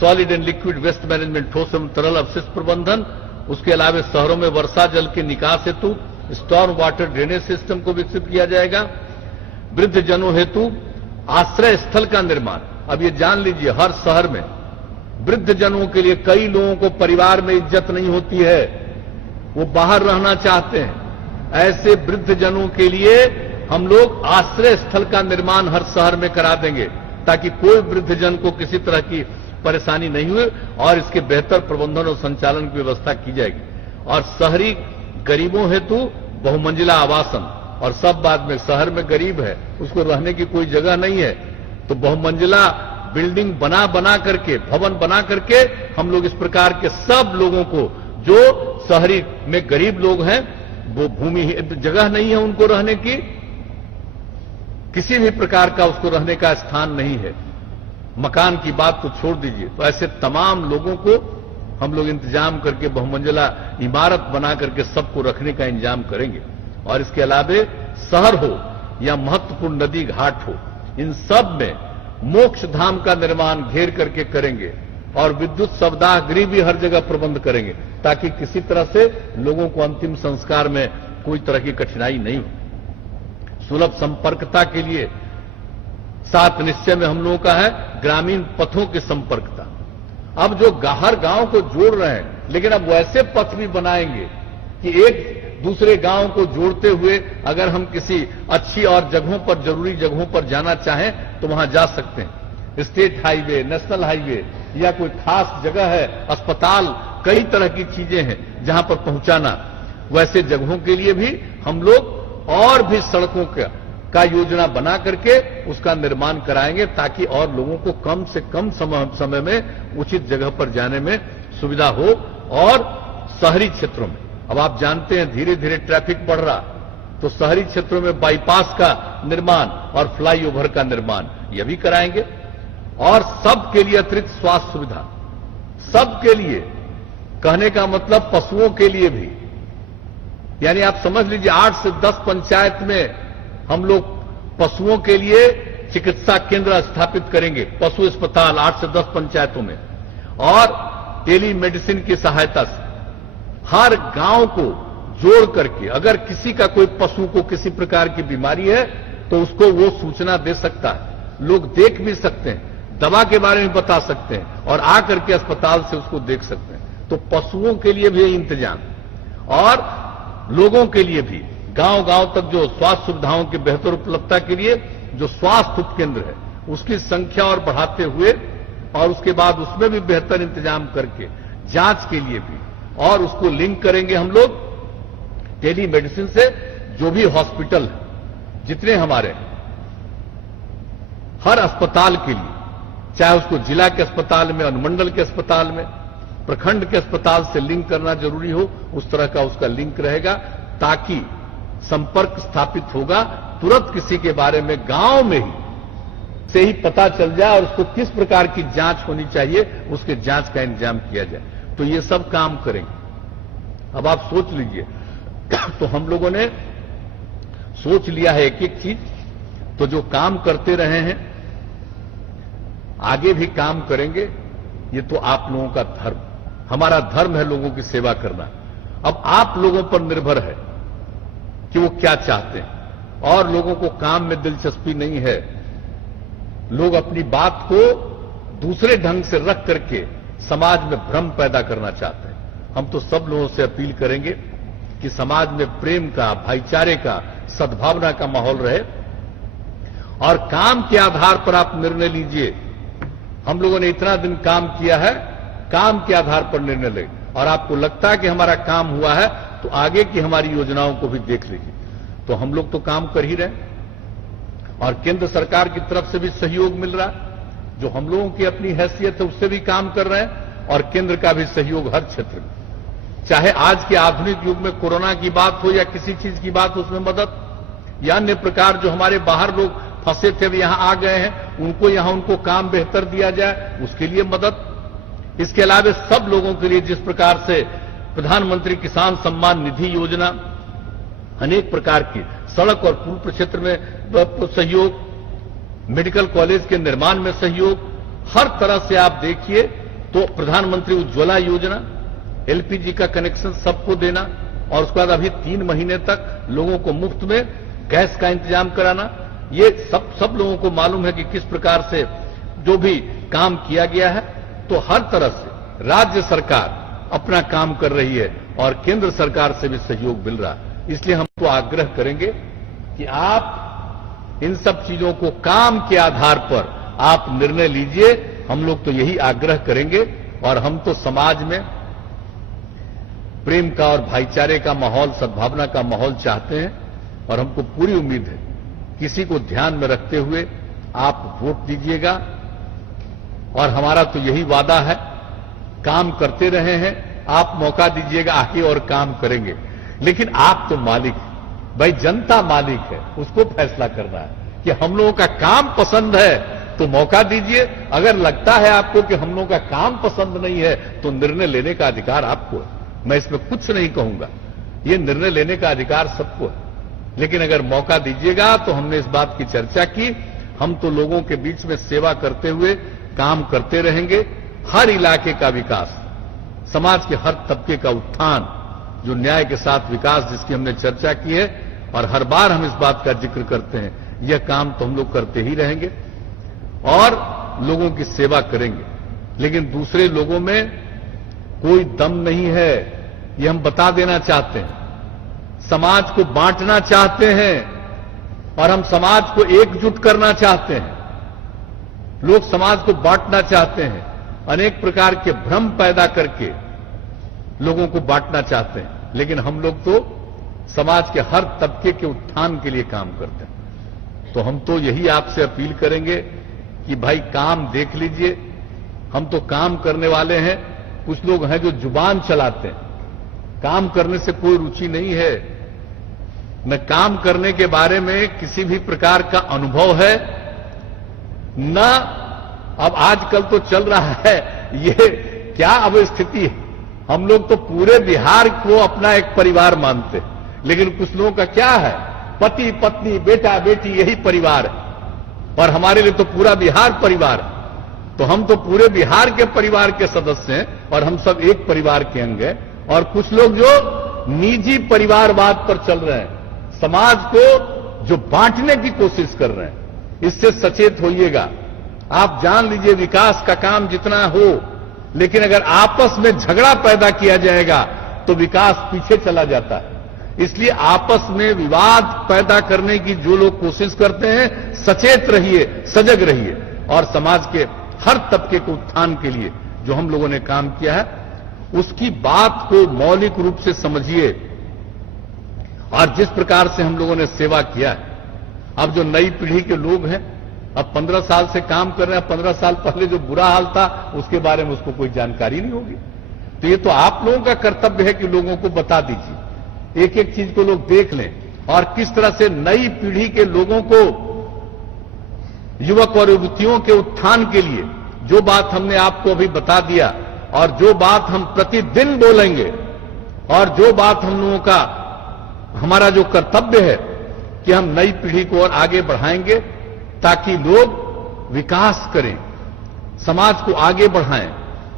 solid and liquid waste management, ठोस एवं तरल अपशिष्ट प्रबंधन। उसके अलावा शहरों में वर्षा जल के निकास हेतु स्टॉर्म वाटर ड्रेनेज सिस्टम को विकसित किया जाएगा। वृद्ध जनों हेतु आश्रय स्थल का निर्माण। अब ये जान लीजिए, हर शहर में वृद्ध जनों के लिए, कई लोगों को परिवार में इज्जत नहीं होती है, वो बाहर रहना चाहते हैं, ऐसे वृद्ध जनों के लिए हम लोग आश्रय स्थल का निर्माण हर शहर में करा देंगे, ताकि कोई वृद्ध जन को किसी तरह की परेशानी नहीं हुई, और इसके बेहतर प्रबंधन और संचालन की व्यवस्था की जाएगी। और शहरी गरीबों हेतु बहुमंजिला आवासन, और सब बाद में शहर में गरीब है, उसको रहने की कोई जगह नहीं है, तो बहुमंजिला बिल्डिंग बना करके, भवन बना करके हम लोग इस प्रकार के सब लोगों को, जो शहरी में गरीब लोग हैं, वो भूमि जगह नहीं है उनको रहने की, किसी भी प्रकार का उसको रहने का स्थान नहीं है, मकान की बात तो छोड़ दीजिए, तो ऐसे तमाम लोगों को हम लोग इंतजाम करके बहुमंजिला इमारत बना करके सबको रखने का इंतजाम करेंगे। और इसके अलावे शहर हो या महत्वपूर्ण नदी घाट हो, इन सब में मोक्ष धाम का निर्माण घेर करके करेंगे। और विद्युत शवदाह गृह भी हर जगह प्रबंध करेंगे, ताकि किसी तरह से लोगों को अंतिम संस्कार में कोई तरह की कठिनाई नहीं हो। सुलभ संपर्कता के लिए 7 निश्चय में हम लोगों का है ग्रामीण पथों की संपर्कता। अब जो हर गांव को जोड़ रहे हैं, लेकिन अब वैसे पथ भी बनाएंगे कि एक दूसरे गांव को जोड़ते हुए अगर हम किसी अच्छी और जगहों पर, जरूरी जगहों पर जाना चाहें तो वहां जा सकते हैं। स्टेट हाईवे, नेशनल हाईवे या कोई खास जगह है, अस्पताल, कई तरह की चीजें हैं जहां पर पहुंचाना, वैसे जगहों के लिए भी हम लोग और भी सड़कों का योजना बना करके उसका निर्माण कराएंगे, ताकि और लोगों को कम से कम समय में उचित जगह पर जाने में सुविधा हो। और शहरी क्षेत्रों में अब आप जानते हैं धीरे धीरे ट्रैफिक बढ़ रहा, तो शहरी क्षेत्रों में बाईपास का निर्माण और फ्लाईओवर का निर्माण यह भी कराएंगे। और सबके लिए अतिरिक्त स्वास्थ्य सुविधा, सबके लिए, कहने का मतलब पशुओं के लिए भी, यानी आप समझ लीजिए 8 से 10 पंचायत में हम लोग पशुओं के लिए चिकित्सा केंद्र स्थापित करेंगे, पशु अस्पताल 8 से 10 पंचायतों में। और टेलीमेडिसिन की सहायता से हर गांव को जोड़ करके अगर किसी का कोई पशु को किसी प्रकार की बीमारी है तो उसको वो सूचना दे सकता है, लोग देख भी सकते हैं, दवा के बारे में बता सकते हैं और आकर के अस्पताल से उसको देख सकते हैं। तो पशुओं के लिए भी इंतजाम और लोगों के लिए भी गांव गांव तक जो स्वास्थ्य सुविधाओं की बेहतर उपलब्धता के लिए जो स्वास्थ्य उपकेंद्र है उसकी संख्या और बढ़ाते हुए और उसके बाद उसमें भी बेहतर इंतजाम करके जांच के लिए भी, और उसको लिंक करेंगे हम लोग टेलीमेडिसिन से। जो भी हॉस्पिटल है जितने हमारे हर अस्पताल के लिए, चाहे उसको जिला के अस्पताल में, अनुमंडल के अस्पताल में, प्रखंड के अस्पताल से लिंक करना जरूरी हो, उस तरह का उसका लिंक रहेगा, ताकि संपर्क स्थापित होगा, तुरंत किसी के बारे में गांव में ही से ही पता चल जाए और उसको किस प्रकार की जांच होनी चाहिए उसके जांच का इंतजाम किया जाए। तो ये सब काम करेंगे। अब आप सोच लीजिए, तो हम लोगों ने सोच लिया है एक एक चीज, तो जो काम करते रहे हैं आगे भी काम करेंगे। ये तो आप लोगों का धर्म, हमारा धर्म है लोगों की सेवा करना। अब आप लोगों पर निर्भर है कि वो क्या चाहते हैं, और लोगों को काम में दिलचस्पी नहीं है, लोग अपनी बात को दूसरे ढंग से रख करके समाज में भ्रम पैदा करना चाहते हैं। हम तो सब लोगों से अपील करेंगे कि समाज में प्रेम का, भाईचारे का, सद्भावना का माहौल रहे और काम के आधार पर आप निर्णय लीजिए। हम लोगों ने इतना दिन काम किया है, काम के आधार पर निर्णय ले, और आपको लगता है कि हमारा काम हुआ है तो आगे की हमारी योजनाओं को भी देख लीजिए। तो हम लोग तो काम कर ही रहे हैं और केंद्र सरकार की तरफ से भी सहयोग मिल रहा है, जो हम लोगों की अपनी हैसियत है उससे भी काम कर रहे हैं और केंद्र का भी सहयोग हर क्षेत्र में, चाहे आज के आधुनिक युग में कोरोना की बात हो या किसी चीज की बात हो उसमें मदद, या अन्य प्रकार जो हमारे बाहर लोग फंसे थे वे यहां आ गए हैं उनको यहां उनको काम बेहतर दिया जाए उसके लिए मदद। इसके अलावा सब लोगों के लिए जिस प्रकार से प्रधानमंत्री किसान सम्मान निधि योजना, अनेक प्रकार की सड़क और पूर्व क्षेत्र में सहयोग, मेडिकल कॉलेज के निर्माण में सहयोग, हर तरह से आप देखिए तो प्रधानमंत्री उज्ज्वला योजना, एलपीजी का कनेक्शन सबको देना और उसके बाद अभी 3 महीने तक लोगों को मुफ्त में गैस का इंतजाम कराना, ये सब लोगों को मालूम है कि किस प्रकार से जो भी काम किया गया है। तो हर तरह से राज्य सरकार अपना काम कर रही है और केंद्र सरकार से भी सहयोग मिल रहा है। इसलिए हम तो आग्रह करेंगे कि आप इन सब चीजों को काम के आधार पर आप निर्णय लीजिए। हम लोग तो यही आग्रह करेंगे और हम तो समाज में प्रेम का और भाईचारे का माहौल, सद्भावना का माहौल चाहते हैं और हमको पूरी उम्मीद है किसी को ध्यान में रखते हुए आप वोट दीजिएगा। और हमारा तो यही वादा है, काम करते रहे हैं, आप मौका दीजिएगा आगे और काम करेंगे। लेकिन आप तो मालिक, भाई जनता मालिक है, उसको फैसला करना है कि हम लोगों का काम पसंद है तो मौका दीजिए, अगर लगता है आपको कि हम लोगों का काम पसंद नहीं है तो निर्णय लेने का अधिकार आपको है। मैं इसमें कुछ नहीं कहूंगा, ये निर्णय लेने का अधिकार सबको है। लेकिन अगर मौका दीजिएगा तो हमने इस बात की चर्चा की, हम तो लोगों के बीच में सेवा करते हुए काम करते रहेंगे। हर इलाके का विकास, समाज के हर तबके का उत्थान, जो न्याय के साथ विकास जिसकी हमने चर्चा की है, और हर बार हम इस बात का जिक्र करते हैं, यह काम तो हम लोग करते ही रहेंगे और लोगों की सेवा करेंगे। लेकिन दूसरे लोगों में कोई दम नहीं है, यह हम बता देना चाहते हैं। समाज को बांटना चाहते हैं और हम समाज को एकजुट करना चाहते हैं। लोग समाज को बांटना चाहते हैं, अनेक प्रकार के भ्रम पैदा करके लोगों को बांटना चाहते हैं, लेकिन हम लोग तो समाज के हर तबके के उत्थान के लिए काम करते हैं। तो हम तो यही आपसे अपील करेंगे कि भाई काम देख लीजिए, हम तो काम करने वाले हैं। कुछ लोग हैं जो जुबान चलाते हैं, काम करने से कोई रुचि नहीं है, न काम करने के बारे में किसी भी प्रकार का अनुभव है, न अब आजकल तो चल रहा है ये क्या अब स्थिति है। हम लोग तो पूरे बिहार को अपना एक परिवार मानते हैं, लेकिन कुछ लोगों का क्या है, पति पत्नी बेटा बेटी यही परिवार है, और हमारे लिए तो पूरा बिहार परिवार है। तो हम तो पूरे बिहार के परिवार के सदस्य हैं और हम सब एक परिवार के अंग हैं। और कुछ लोग जो निजी परिवारवाद पर चल रहे हैं, समाज को जो बांटने की कोशिश कर रहे हैं, इससे सचेत होइएगा। आप जान लीजिए विकास का काम जितना हो, लेकिन अगर आपस में झगड़ा पैदा किया जाएगा तो विकास पीछे चला जाता है। इसलिए आपस में विवाद पैदा करने की जो लोग कोशिश करते हैं, सचेत रहिए, सजग रहिए, और समाज के हर तबके के उत्थान के लिए जो हम लोगों ने काम किया है उसकी बात को मौलिक रूप से समझिए। और जिस प्रकार से हम लोगों ने सेवा किया है, अब जो नई पीढ़ी के लोग हैं, अब 15 साल से काम कर रहे हैं, 15 साल पहले जो बुरा हाल था उसके बारे में उसको कोई जानकारी नहीं होगी। तो ये तो आप लोगों का कर्तव्य है कि लोगों को बता दीजिए, एक एक चीज को लोग देख लें, और किस तरह से नई पीढ़ी के लोगों को, युवक और युवतियों के उत्थान के लिए जो बात हमने आपको अभी बता दिया, और जो बात हम प्रतिदिन बोलेंगे, और जो बात हम लोगों का हमारा जो कर्तव्य है कि हम नई पीढ़ी को और आगे बढ़ाएंगे ताकि लोग विकास करें, समाज को आगे बढ़ाएं।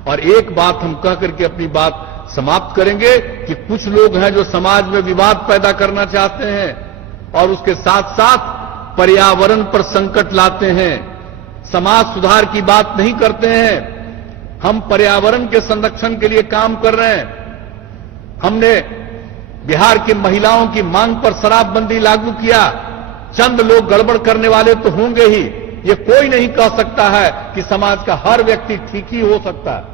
और एक बात हम कह करके अपनी बात समाप्त करेंगे कि कुछ लोग हैं जो समाज में विवाद पैदा करना चाहते हैं और उसके साथ साथ पर्यावरण पर संकट लाते हैं, समाज सुधार की बात नहीं करते हैं। हम पर्यावरण के संरक्षण के लिए काम कर रहे हैं। हमने बिहार की महिलाओं की मांग पर शराबबंदी लागू किया। चंद लोग गड़बड़ करने वाले तो होंगे ही, ये कोई नहीं कह सकता है कि समाज का हर व्यक्ति ठीक ही हो सकता है,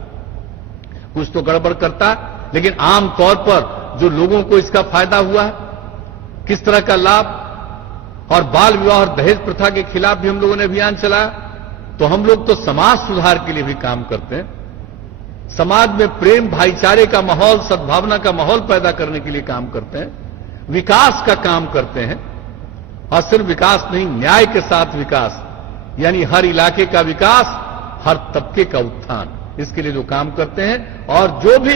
कुछ तो गड़बड़ करता है। लेकिन आम तौर पर जो लोगों को इसका फायदा हुआ है, किस तरह का लाभ, और बाल विवाह और दहेज प्रथा के खिलाफ भी हम लोगों ने अभियान चलाया। तो हम लोग तो समाज सुधार के लिए भी काम करते हैं, समाज में प्रेम भाईचारे का माहौल, सद्भावना का माहौल पैदा करने के लिए काम करते हैं, विकास का काम करते हैं। और सिर्फ विकास नहीं, न्याय के साथ विकास, यानी हर इलाके का विकास, हर तबके का उत्थान, इसके लिए जो काम करते हैं। और जो भी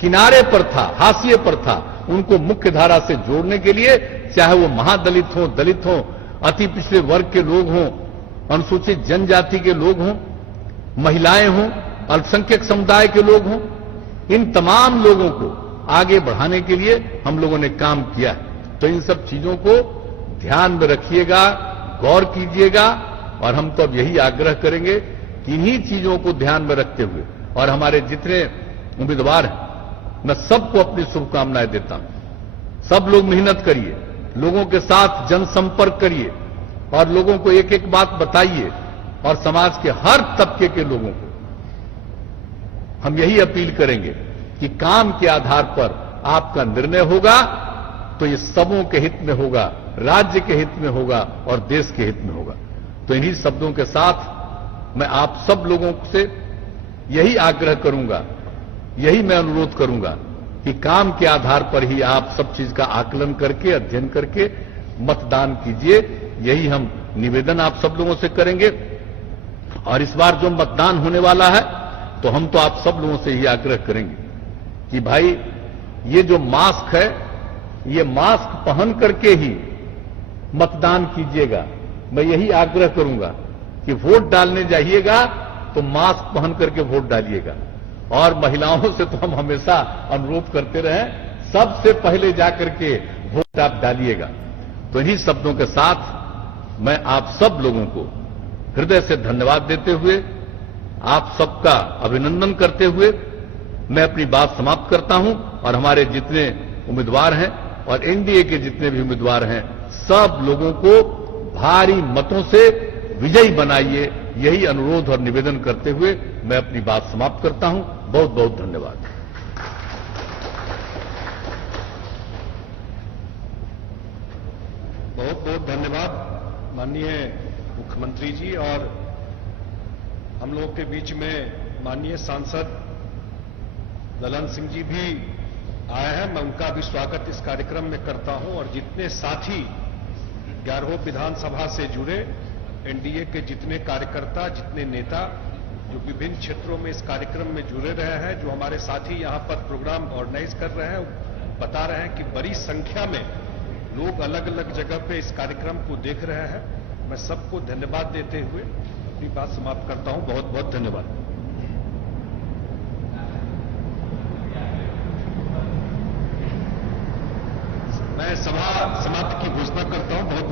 किनारे पर था, हाशिए पर था, उनको मुख्य धारा से जोड़ने के लिए, चाहे वो महादलित हो, दलित हो, अति पिछड़े वर्ग के लोग हों, अनुसूचित जनजाति के लोग हों, महिलाएं हों, अल्पसंख्यक समुदाय के लोग हों, इन तमाम लोगों को आगे बढ़ाने के लिए हम लोगों ने काम किया है। तो इन सब चीजों को ध्यान में रखिएगा, गौर कीजिएगा, और हम तो अब यही आग्रह करेंगे कि इन्हीं चीजों को ध्यान में रखते हुए, और हमारे जितने उम्मीदवार हैं, मैं सबको अपनी शुभकामनाएं देता हूं। सब लोग मेहनत करिए, लोगों के साथ जनसंपर्क करिए, और लोगों को एक एक बात बताइए, और समाज के हर तबके के लोगों को हम यही अपील करेंगे कि काम के आधार पर आपका निर्णय होगा तो ये सबों के हित में होगा, राज्य के हित में होगा और देश के हित में होगा। तो इन्हीं शब्दों के साथ मैं आप सब लोगों से यही आग्रह करूंगा, यही मैं अनुरोध करूंगा कि काम के आधार पर ही आप सब चीज का आकलन करके, अध्ययन करके मतदान कीजिए। यही हम निवेदन आप सब लोगों से करेंगे। और इस बार जो मतदान होने वाला है, तो हम तो आप सब लोगों से यही आग्रह करेंगे कि भाई ये जो मास्क है, ये मास्क पहन करके ही मतदान कीजिएगा। मैं यही आग्रह करूंगा कि वोट डालने जाइएगा तो मास्क पहन करके वोट डालिएगा। और महिलाओं से तो हम हमेशा अनुरोध करते रहे, सबसे पहले जाकर के वोट आप डालिएगा। तो इन्हीं शब्दों के साथ मैं आप सब लोगों को हृदय से धन्यवाद देते हुए, आप सबका अभिनंदन करते हुए मैं अपनी बात समाप्त करता हूं। और हमारे जितने उम्मीदवार हैं और एनडीए के जितने भी उम्मीदवार हैं, सब लोगों को भारी मतों से विजयी बनाइए, यही अनुरोध और निवेदन करते हुए मैं अपनी बात समाप्त करता हूं। बहुत बहुत धन्यवाद। बहुत बहुत धन्यवाद माननीय मुख्यमंत्री जी। और हम लोगों के बीच में माननीय सांसद ललन सिंह जी भी आए हैं, मैं उनका भी स्वागत इस कार्यक्रम में करता हूं। और जितने साथी 11वीं विधानसभा से जुड़े एनडीए के जितने कार्यकर्ता, जितने नेता जो विभिन्न क्षेत्रों में इस कार्यक्रम में जुड़े रहे हैं, जो हमारे साथी यहां पर प्रोग्राम ऑर्गेनाइज कर रहे हैं, बता रहे हैं कि बड़ी संख्या में लोग अलग अलग जगह पे इस कार्यक्रम को देख रहे हैं। मैं सबको धन्यवाद देते हुए अपनी बात समाप्त करता हूं। बहुत बहुत धन्यवाद। मैं सभा समाप्ति की घोषणा करता हूं। बहुत